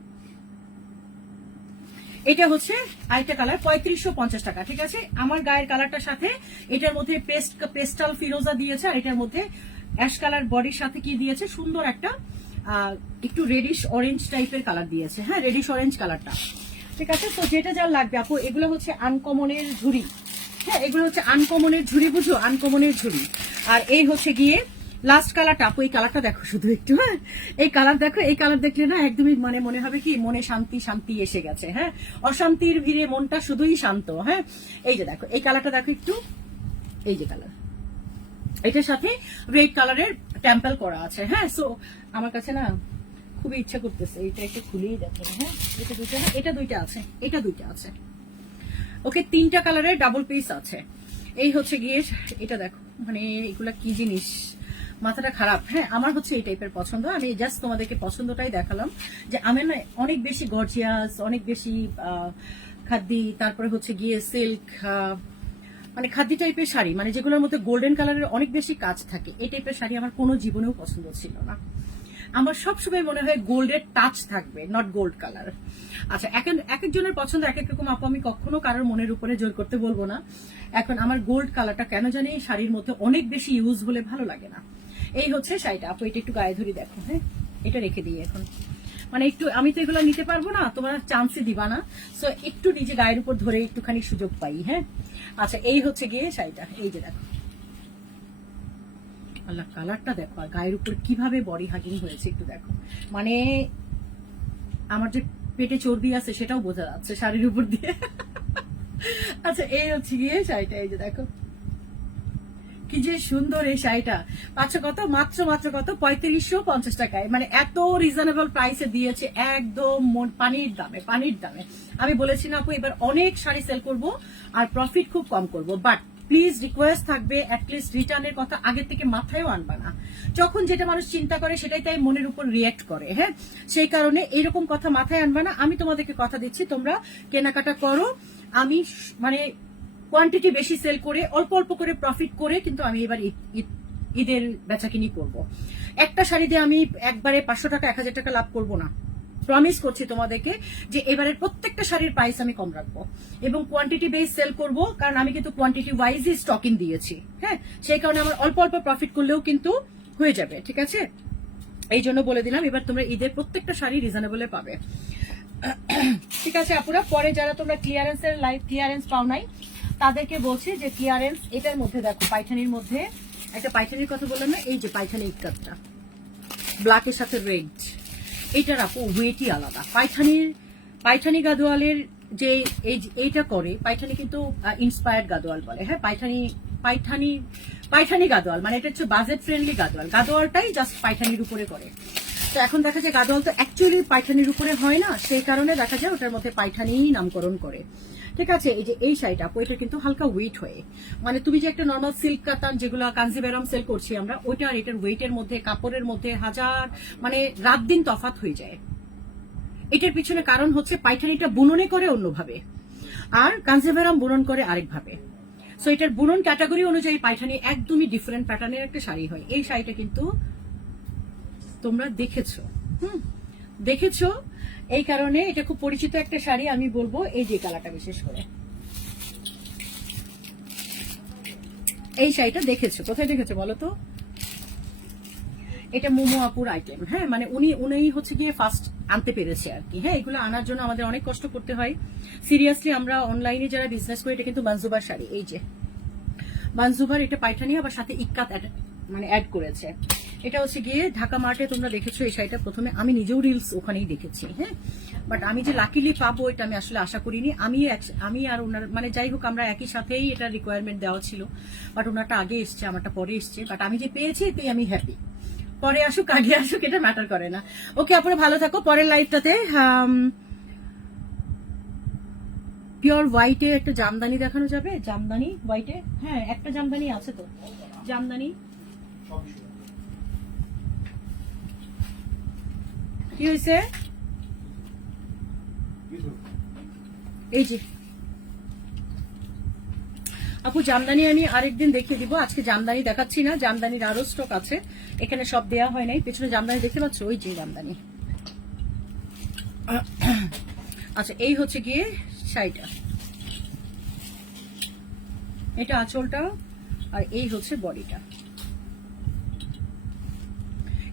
এটা হচ্ছে আরেকটা কালার, 3550 টাকা, ঠিক আছে। আমার গায়ের কালারটার সাথে এটার মধ্যে পেস্টাল ফিরোজা দিয়েছে, আর এটার মধ্যে অ্যাশ কালার বডির সাথে কি দিয়েছে, সুন্দর একটা একটু রেডিশ অরেঞ্জ টাইপের কালার দিয়েছে, হ্যাঁ রেডিশ অরেঞ্জ কালারটা, ঠিক আছে। তো যেটা যা লাগবে আপু, এগুলো হচ্ছে আনকমনের ঝুড়ি, হ্যাঁ এগুলো হচ্ছে আনকমনের ঝুড়ি, বুঝো আনকমনের ঝুড়ি। আর এই হচ্ছে গিয়ে লাস্ট কালারটা আপু, এই কালারটা দেখো শুধু একটু, হ্যাঁ এই কালার দেখো, এই কালার দেখলে না একদমই মানে মনে হবে কি মনে শান্তি শান্তি এসে গেছে, হ্যাঁ অশান্তির ভিড়ে মনটা শুধুই শান্ত, হ্যাঁ। এই যে দেখো এই কালারটা দেখো একটু, এই যে কালার, এটার সাথে রেড কালারের টেম্পল করা আছে, হ্যাঁ। সো আমার কাছে না খুবই ইচ্ছা করতেছে এটা একটু খুলেই দেখো, হ্যাঁ এটা দুইটা না, এটা দুইটা আছে, এটা দুইটা আছে, ওকে 3টা কালারের ডাবল পিস আছে। এই হচ্ছে গিয়ে এটা দেখো, মানে এগুলা কি জিনিস, মাথাটা খারাপ, হ্যাঁ আমার হচ্ছে এই টাইপের পছন্দ। আমি জাস্ট তোমাদেরকে পছন্দটাই দেখালাম, যে আমি না অনেক বেশি গর্জিয়াস, অনেক বেশি খাদ্দি, তারপরে হচ্ছে গিয়ে সিল্ক, মানে খাদ্দি টাইপের শাড়ি, মানে যেগুলোর মধ্যে গোল্ডেন কালারের অনেক বেশি কাজ থাকে, এই টাইপের শাড়ি আমার কোনো জীবনেও পছন্দ ছিল না। আমার সবসময় মনে হয় গোল্ডের টাচ থাকবে, নট গোল্ড কালার। আচ্ছা, এক একজনের পছন্দ এক এক রকম আপু, আমি কখনো কারোর মনের উপরে জোর করতে বলবো না। এখন আমার গোল্ড কালারটা কেন জানি শাড়ির মধ্যে অনেক বেশি ইউজ হলে ভালো লাগে না। এই হচ্ছে শাড়িটা আপু, এটা একটু গায়ে ধরি দেখো, হ্যাঁ এটা রেখে দিই এখন, মানে একটু আমি তো এগুলো নিতে পারবো না, তোমরা চান্সই দিবা না, সো একটু নিজে গায়ের উপর ধরে একটুখানি সুযোগ পাই, হ্যাঁ। আচ্ছা, এই হচ্ছে গিয়ে শাড়িটা, এই যে দেখো আল্লাহ কালারটা দেখো, আর গায়ের উপর কিভাবে বডি হাগিং হয়েছে একটু দেখো, মানে আমার যে পেটে চর্বি আছে সেটাও বোঝা যাচ্ছে শাড়ির উপর দিয়ে। আচ্ছা, এই হচ্ছে গিয়ে শাড়িটা, এই যে দেখো কি যে সুন্দর এই শাড়িটা, পাচ্ছ কত, মাত্র কত 3550 টাকায়, মানে এত রিজনেবল প্রাইসে দিয়েছে, একদম পানির দামে, পানির দামে। আমি বলেছি না আপু এবার অনেক শাড়ি সেল করব আর প্রফিট খুব কম করব, বাট প্লিজ রিকোয়েস্ট থাকবে অ্যাটলিস্ট রিটার্নের কথা আগে থেকে মাথায়ও আনবা না, যখন যেটা মানুষ চিন্তা করে সেটাই তাই মনের উপর রিয়েক্ট করে, হ্যাঁ সেই কারণে এইরকম কথা মাথায় আনবা না। আমি তোমাদেরকে কথা দিচ্ছি তোমরা কেনাকাটা করো, আমি মানে কোয়ান্টিটি বেশি সেল করে অল্প অল্প করে প্রফিট করে কিন্তু আমি এবার ঈদের বেচাকিনি করব। একটা শাড়ি দিয়ে আমি একবারে 500 টাকা 1000 টাকা লাভ করব না, প্রমিস করছি তোমাদেরকে যে এবারের প্রত্যেকটা শাড়ির প্রাইস আমি কম রাখবো এবং কোয়ান্টিটি বেস সেল করব, কারণ আমি কিন্তু কোয়ান্টিটি ওয়াইজই স্টকিং দিয়েছি, হ্যাঁ সেই কারণে আমার অল্প অল্প প্রফিট করলেও কিন্তু হয়ে যাবে, ঠিক আছে। এই জন্য বলে দিলাম এবার তোমরা ঈদের প্রত্যেকটা শাড়ি রিজনেবলে পাবে। ঠিক আছে আপুরা, পরে যারা তোমরা ক্লিয়ারেন্সের লাইভ ক্লিয়ারেন্স পাও নাই তাদেরকে বলছি যে ক্লিয়ারেন্স এটার মধ্যে দেখো, পাইঠানির মধ্যে একটা পাইঠানির কথা বললাম না, এই যে পাইঠানি ইটকাটটা ব্ল্যাকের সাথে রেড, এটার আপু ওয়েটই আলাদা। পাইঠানি গাদোয়ালের যে এইটা করে, পাইঠানি কিন্তু ইন্সপায়ার্ড গাদোয়াল বলে, হ্যাঁ পাইঠানি গাদোয়াল মানে এটা হচ্ছে বাজেট ফ্রেন্ডলি গাদোয়াল, গাদোয়ালটাই জাস্ট পাইঠানির উপরে করে। তো এখন দেখা যায় গাদোয়াল তো অ্যাকচুয়ালি পাইঠানির উপরে হয় না, সেই কারণে দেখা যায় ওটার মধ্যে পাইঠানি নামকরণ করে। ঠিক আছে, এই যে এই শাড়িটা আপু এটা কিন্তু হালকা ওয়েট হয়ে, মানে তুমি যে একটা নর্মাল সিল্ক কাতান যেগুলো কাঞ্জিবেরাম সেল করছি আমরা, ওইটা আর এটার ওয়েটের মধ্যে কাপড়ের মধ্যে হাজার মানে রাত দিন তফাৎ হয়ে যায়। এটার পিছনে কারণ হচ্ছে পাইঠানিটা বুননে করে অন্যভাবে, আর কাঞ্জিবেরাম বুনন করে আরেকভাবে। সো এটার বুনন ক্যাটাগরি অনুযায়ী পাইঠানি একদমই ডিফারেন্ট প্যাটার্নের একটা শাড়ি হয়। এই শাড়িটা কিন্তু তোমরা দেখেছো, এই কারণে এটা খুব পরিচিত একটা শাড়ি। আমি বলবো এই যে কালারটা বিশেষ করে, এই শাড়িটা দেখেছো, কোথায় দেখেছো বলো তো? এটা মোমো আপুর আইটেম, হ্যাঁ মানে উনি হচ্ছে গিয়ে ফার্স্ট আনতে পেরেছে আর কি। হ্যাঁ, এগুলো আনার জন্য আমাদের অনেক কষ্ট করতে হয় সিরিয়াসলি। আমরা অনলাইনে যারা বিজনেস করি, এটা কিন্তু মানজুবার শাড়ি, এই যে মানজুবার, এটা পাইঠানি আবার সাথে ইক্কাত মানে অ্যাড করেছে। এটা হচ্ছে গিয়ে ঢাকা মার্টে তোমরা দেখেছো এই শাড়িটা প্রথমে, আমি নিজেও রিলস ওখানেই দেখেছি, হ্যাঁ বাট আমি যে লাকিলি পাবো এটা আমি আসলে আশা করিনি। আমি আর ওনার মানে যাই হোক আমরা একই সাথেই এটা রিকোয়ারমেন্ট দেওয়া ছিল, বাট ওনারটা আগে এসছে, আমারটা পরে এসছে, বাট আমি যে পেয়েছি এতেই আমি হ্যাপি। পরে আসুক আগে আসুক এটা ম্যাটার করে না। ওকে আপনারা ভালো থাকো। পরের লাইভটাতে পিওর হোয়াইটে একটা জামদানি দেখানো যাবে, জামদানি হোয়াইটে, হ্যাঁ একটা জামদানি আছে তো, জামদানি কি হয়েছে, এই যে আপু জামদানি আমি আরেকদিন দেখিয়ে দিব, আজকে জামদানি দেখাচ্ছি না, জামদানির আরো স্টক আছে, এখানে সব দেয়া হয় নাই। পেছনে জামদানি দেখতে পাচ্ছ, ওই যে জামদানি। আচ্ছা এই হচ্ছে গিয়ে শাড়িটা, এটা আঁচলটা, আর এই হচ্ছে বডিটা।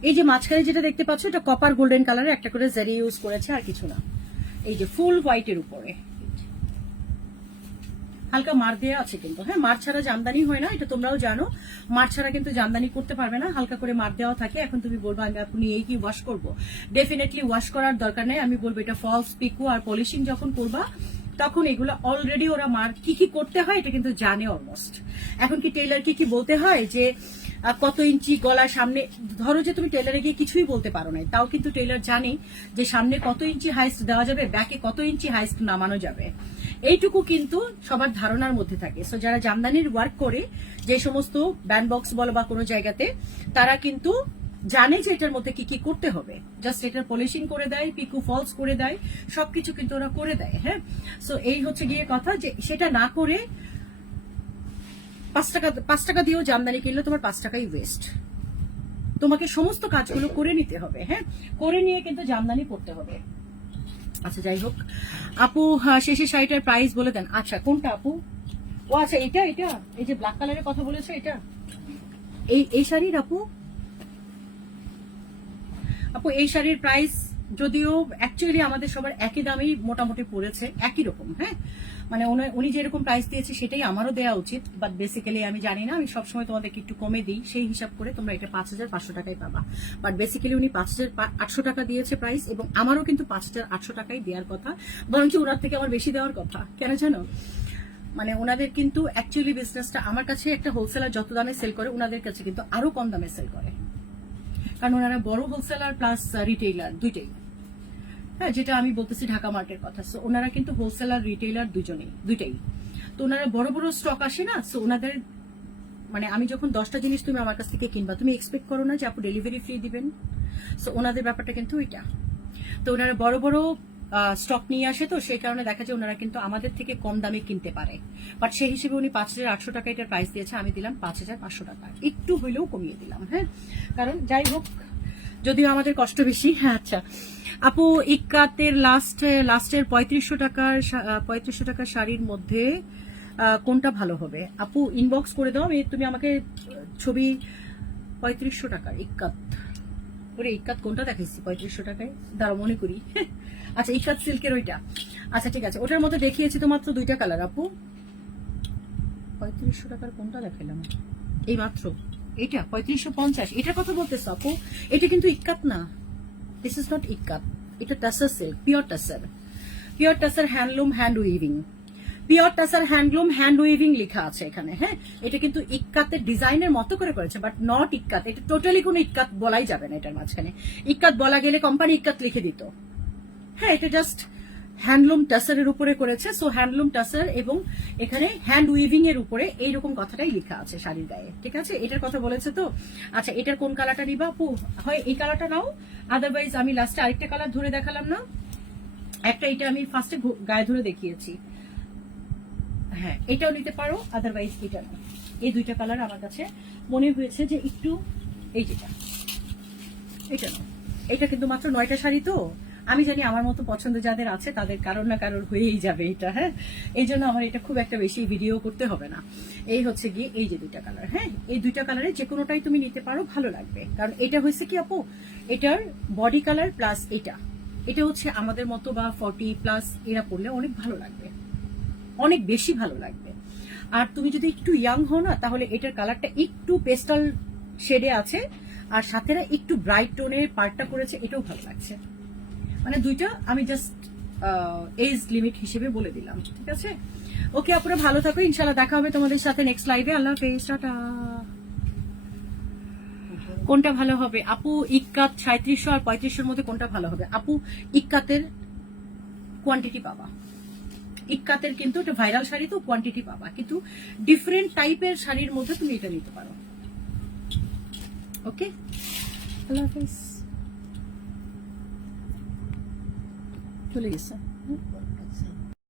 এই যে মাঝখানে যেটা দেখতে পাচ্ছ এটা কপার গোল্ডেন কালারের একটা করে জারি ইউজ করেছে, আর কিছু না। এই যে ফুল হোয়াইটের উপরে হালকা মার দেওয়া আছে কিন্তু, হ্যাঁ মার ছাড়া জামদানি হয় না, এটা তোমরাও জানো। মার ছাড়া কিন্তু জামদানি করতে পারবে না, হালকা করে মার দেওয়া থাকে। এখন তুমি বলবো আপনি এই কি ওয়াশ করবো, ডেফিনেটলি ওয়াশ করার দরকার নেই। আমি বলবো এটা ফলস পিকো আর পলিশিং যখন করবা তখন এগুলো অলরেডি ওরা মার কি কি করতে হয় এটা কিন্তু জানে অলমোস্ট। এখন কি টেইলার কি বলতে হয় যে কত ইঞ্চি গলা সামনে, ধরো যে তুমি টেলারে গিয়ে কিছুই বলতে পারো না, তাও কিন্তু টেলার জানে যে সামনে কত ইঞ্চি হাইস্ট দেওয়া যাবে, ব্যাকে কত ইঞ্চি হাইস্ট নামানো যাবে, এইটুকু কিন্তু সবার ধারণার মধ্যে থাকে। সো যারা জামদানির ওয়ার্ক করে, যে সমস্ত ব্যান্ড বক্স বলো বা কোনো জায়গাতে, তারা কিন্তু জানে যে এটার মধ্যে কি কি করতে হবে, জাস্ট এটার পলিশিং করে দেয়, পিকু ফলস করে দেয়, সবকিছু কিন্তু ওরা করে দেয়। হ্যাঁ, সো এই হচ্ছে গিয়ে কথা, যে সেটা না করে 5 টাকা দিয়েও জামদানি কিনলে তোমার 5 টাকাই ওয়েস্ট। তোমাকে সমস্ত কাজগুলো করে নিতে হবে, হ্যাঁ করে নিয়ে কিন্তু জামদানি পড়তে হবে। আচ্ছা যাই হোক আপু, শেষে শাড়িটার প্রাইস বলে দেন। আচ্ছা কোনটা আপু? ও আচ্ছা এটা এই যে ব্ল্যাক কালারের কথা বলেছে, এটা এই শাড়ির আপু এই শাড়ির প্রাইস যদিও অ্যাকচুয়ালি আমাদের সবার একই দামেই মোটামুটি পড়েছে, একই রকম। হ্যাঁ মানে উনি যেরকম প্রাইস দিয়েছে সেটাই আমারও দেওয়া উচিত, বাট বেসিক্যালি আমি জানি না, আমি সবসময় তোমাদেরকে একটু কমে দিই, সেই হিসাব করে তোমরা এটা 5500 টাকায় পাবা। বাট বেসিক্যালি উনি 5800 টাকা দিয়েছে প্রাইস, এবং আমারও কিন্তু 5800 টাকাই দেওয়ার কথা, বরঞ্চ ওনার থেকে আমার বেশি দেওয়ার কথা। কেন জানো, মানে ওনাদের কিন্তু অ্যাকচুয়ালি বিজনেসটা আমার কাছে একটা হোলসেলার যত দামে সেল করে, ওনাদের কাছে কিন্তু আরো কম দামে সেল করে, কারণ ওনারা বড় হোলসেলার প্লাস রিটেইলার দুইটাই। হ্যাঁ যেটা আমি বলতেছি ঢাকা মার্টের কথা, সো ওনারা কিন্তু হোলসেলার রিটেইলার দুইটাই। তো ওনারা বড় বড় স্টক আসে না, সো ওনাদের মানে আমি যখন 10টা জিনিস তুমি আমার কাছ থেকে কিনবা, তুমি এক্সপেক্ট করো না যে আপু ডেলিভারি ফ্রি দিবেন। সো ওনাদের ব্যাপারটা কিন্তু এটা, তো ওনারা বড় বড় স্টক নিয়ে আসে, তো সেই কারণে দেখা যায় ওনারা কিন্তু আমাদের থেকে কম দামে কিনতে পারে। বাট সেই হিসেবে উনি 5800 টাকা এটার প্রাইস দিয়েছে, আমি দিলাম 5500 টাকা, একটু হইলেও কমিয়ে দিলাম। হ্যাঁ কারণ যাই হোক যদিও আমাদের কষ্ট বেশি। হ্যাঁ আচ্ছা আপু, ইক্কাতের লাস্টের 3500 টাকার শাড়ির মধ্যে কোনটা ভালো হবে আপু? ইনবক্স করে দাও, তুমি আমাকে ছবি। 3500 টাকার ইক্কাত ওরে ইক্কাত কোনটা দেখাইছি 3500 টাকায়, দাঁড়া মনে করি। আচ্ছা ইক্কাত সিল্কের ওইটা, আচ্ছা ঠিক আছে, ওটার মধ্যে দেখিয়েছি তো মাত্র 2টা কালার আপু। 3500 টাকার কোনটা দেখালাম এই মাত্র? এটা 3550, এটার কথা বলতেছো আপু? এটা কিন্তু ইক্কাত না, দিস ইজ নট ইক্কাত, এটা tussar silk, pure tussar, pure tussar handloom hand weaving, pure tussar handloom hand weaving লেখা আছে এখানে। হ্যাঁ, এটা কিন্তু ইক্কাতের ডিজাইনের মতো করে করেছে, বাট নট ইক্কাত। এটা টোটালি কোনো ইক্কাত বলাই যাবে না এটার মাঝখানে। ইক্কাত বলা গেলে কোম্পানি ইক্কাত লিখে দিত। হ্যাঁ, এটা জাস্ট হ্যান্ডলুম টাসারের উপরে করেছে, সো হ্যান্ডলুম টাসার এবং এখানে হ্যান্ড উইভিং এর উপরে এইরকম কথাটাই লেখা আছে শাড়ির গায়ে। ঠিক আছে, এটার কথা বলেছে তো। আচ্ছা, এটার কোন কালারটা নিবা আপু? হয় এই কালারটা নাও, আদারওয়াইজ আমি লাস্টে আরেকটা কালার ধরে দেখালাম না একটা, এটা আমি ফার্স্টে গায়ে ধরে দেখিয়েছি। হ্যাঁ, এটাও নিতে পারো, আদারওয়াইজ এটা নাও। এই 2টা কালার আমার কাছে মনে হয়েছে যে একটু, এই যেটা, এটা নাও। এটা কিন্তু মাত্র 9টা শাড়ি তো, আমি জানি আমার মতো পছন্দ যাদের আছে তাদের কারোর না কারোর হয়েই যাবে এটা। হ্যাঁ, এই জন্য আমার এটা খুব একটা বেশি ভিডিও করতে হবে না। এই হচ্ছে গিয়ে এই যে 2টা কালার। হ্যাঁ, এই 2টা কালারে যে কোনোটাই তুমি নিতে পারো, ভালো লাগবে। কারণ এটা হয়েছে কি আপু, এটার বডি কালার প্লাস এটা হচ্ছে আমাদের মতো বা 40+ এরা পরলে অনেক ভালো লাগবে, অনেক বেশি ভালো লাগবে। আর তুমি যদি একটু ইয়াং হও না, তাহলে এটার কালারটা একটু পেস্টাল শেডে আছে, আর সাথে একটু ব্রাইট টোনের পার্টটা করেছে, এটাও ভালো লাগছে। মানে 2টা আমি জাস্ট এজ লিমিট হিসেবে বলে দিলাম। ঠিক আছে, ওকে আপনারা ভালো থাকো, ইনশাল্লাহ দেখা হবে তোমাদের সাথে নেক্সট লাইভে। আল্লাহ হাফেজ, টাটা। কোনটা ভালো হবে আপু? ইক্কাত 3700 আর 3500 মধ্যে কোনটা ভালো হবে আপু? ইক্কাতের কোয়ান্টিটি পাবা, ইক্কাতের কিন্তু এটা ভাইরাল শাড়ি তো কোয়ান্টিটি পাবা, কিন্তু ডিফারেন্ট টাইপের শাড়ির মধ্যে তুমি এটা নিতে পারো। ওকে, আল্লাহ হাফেজ। চলে গেছে।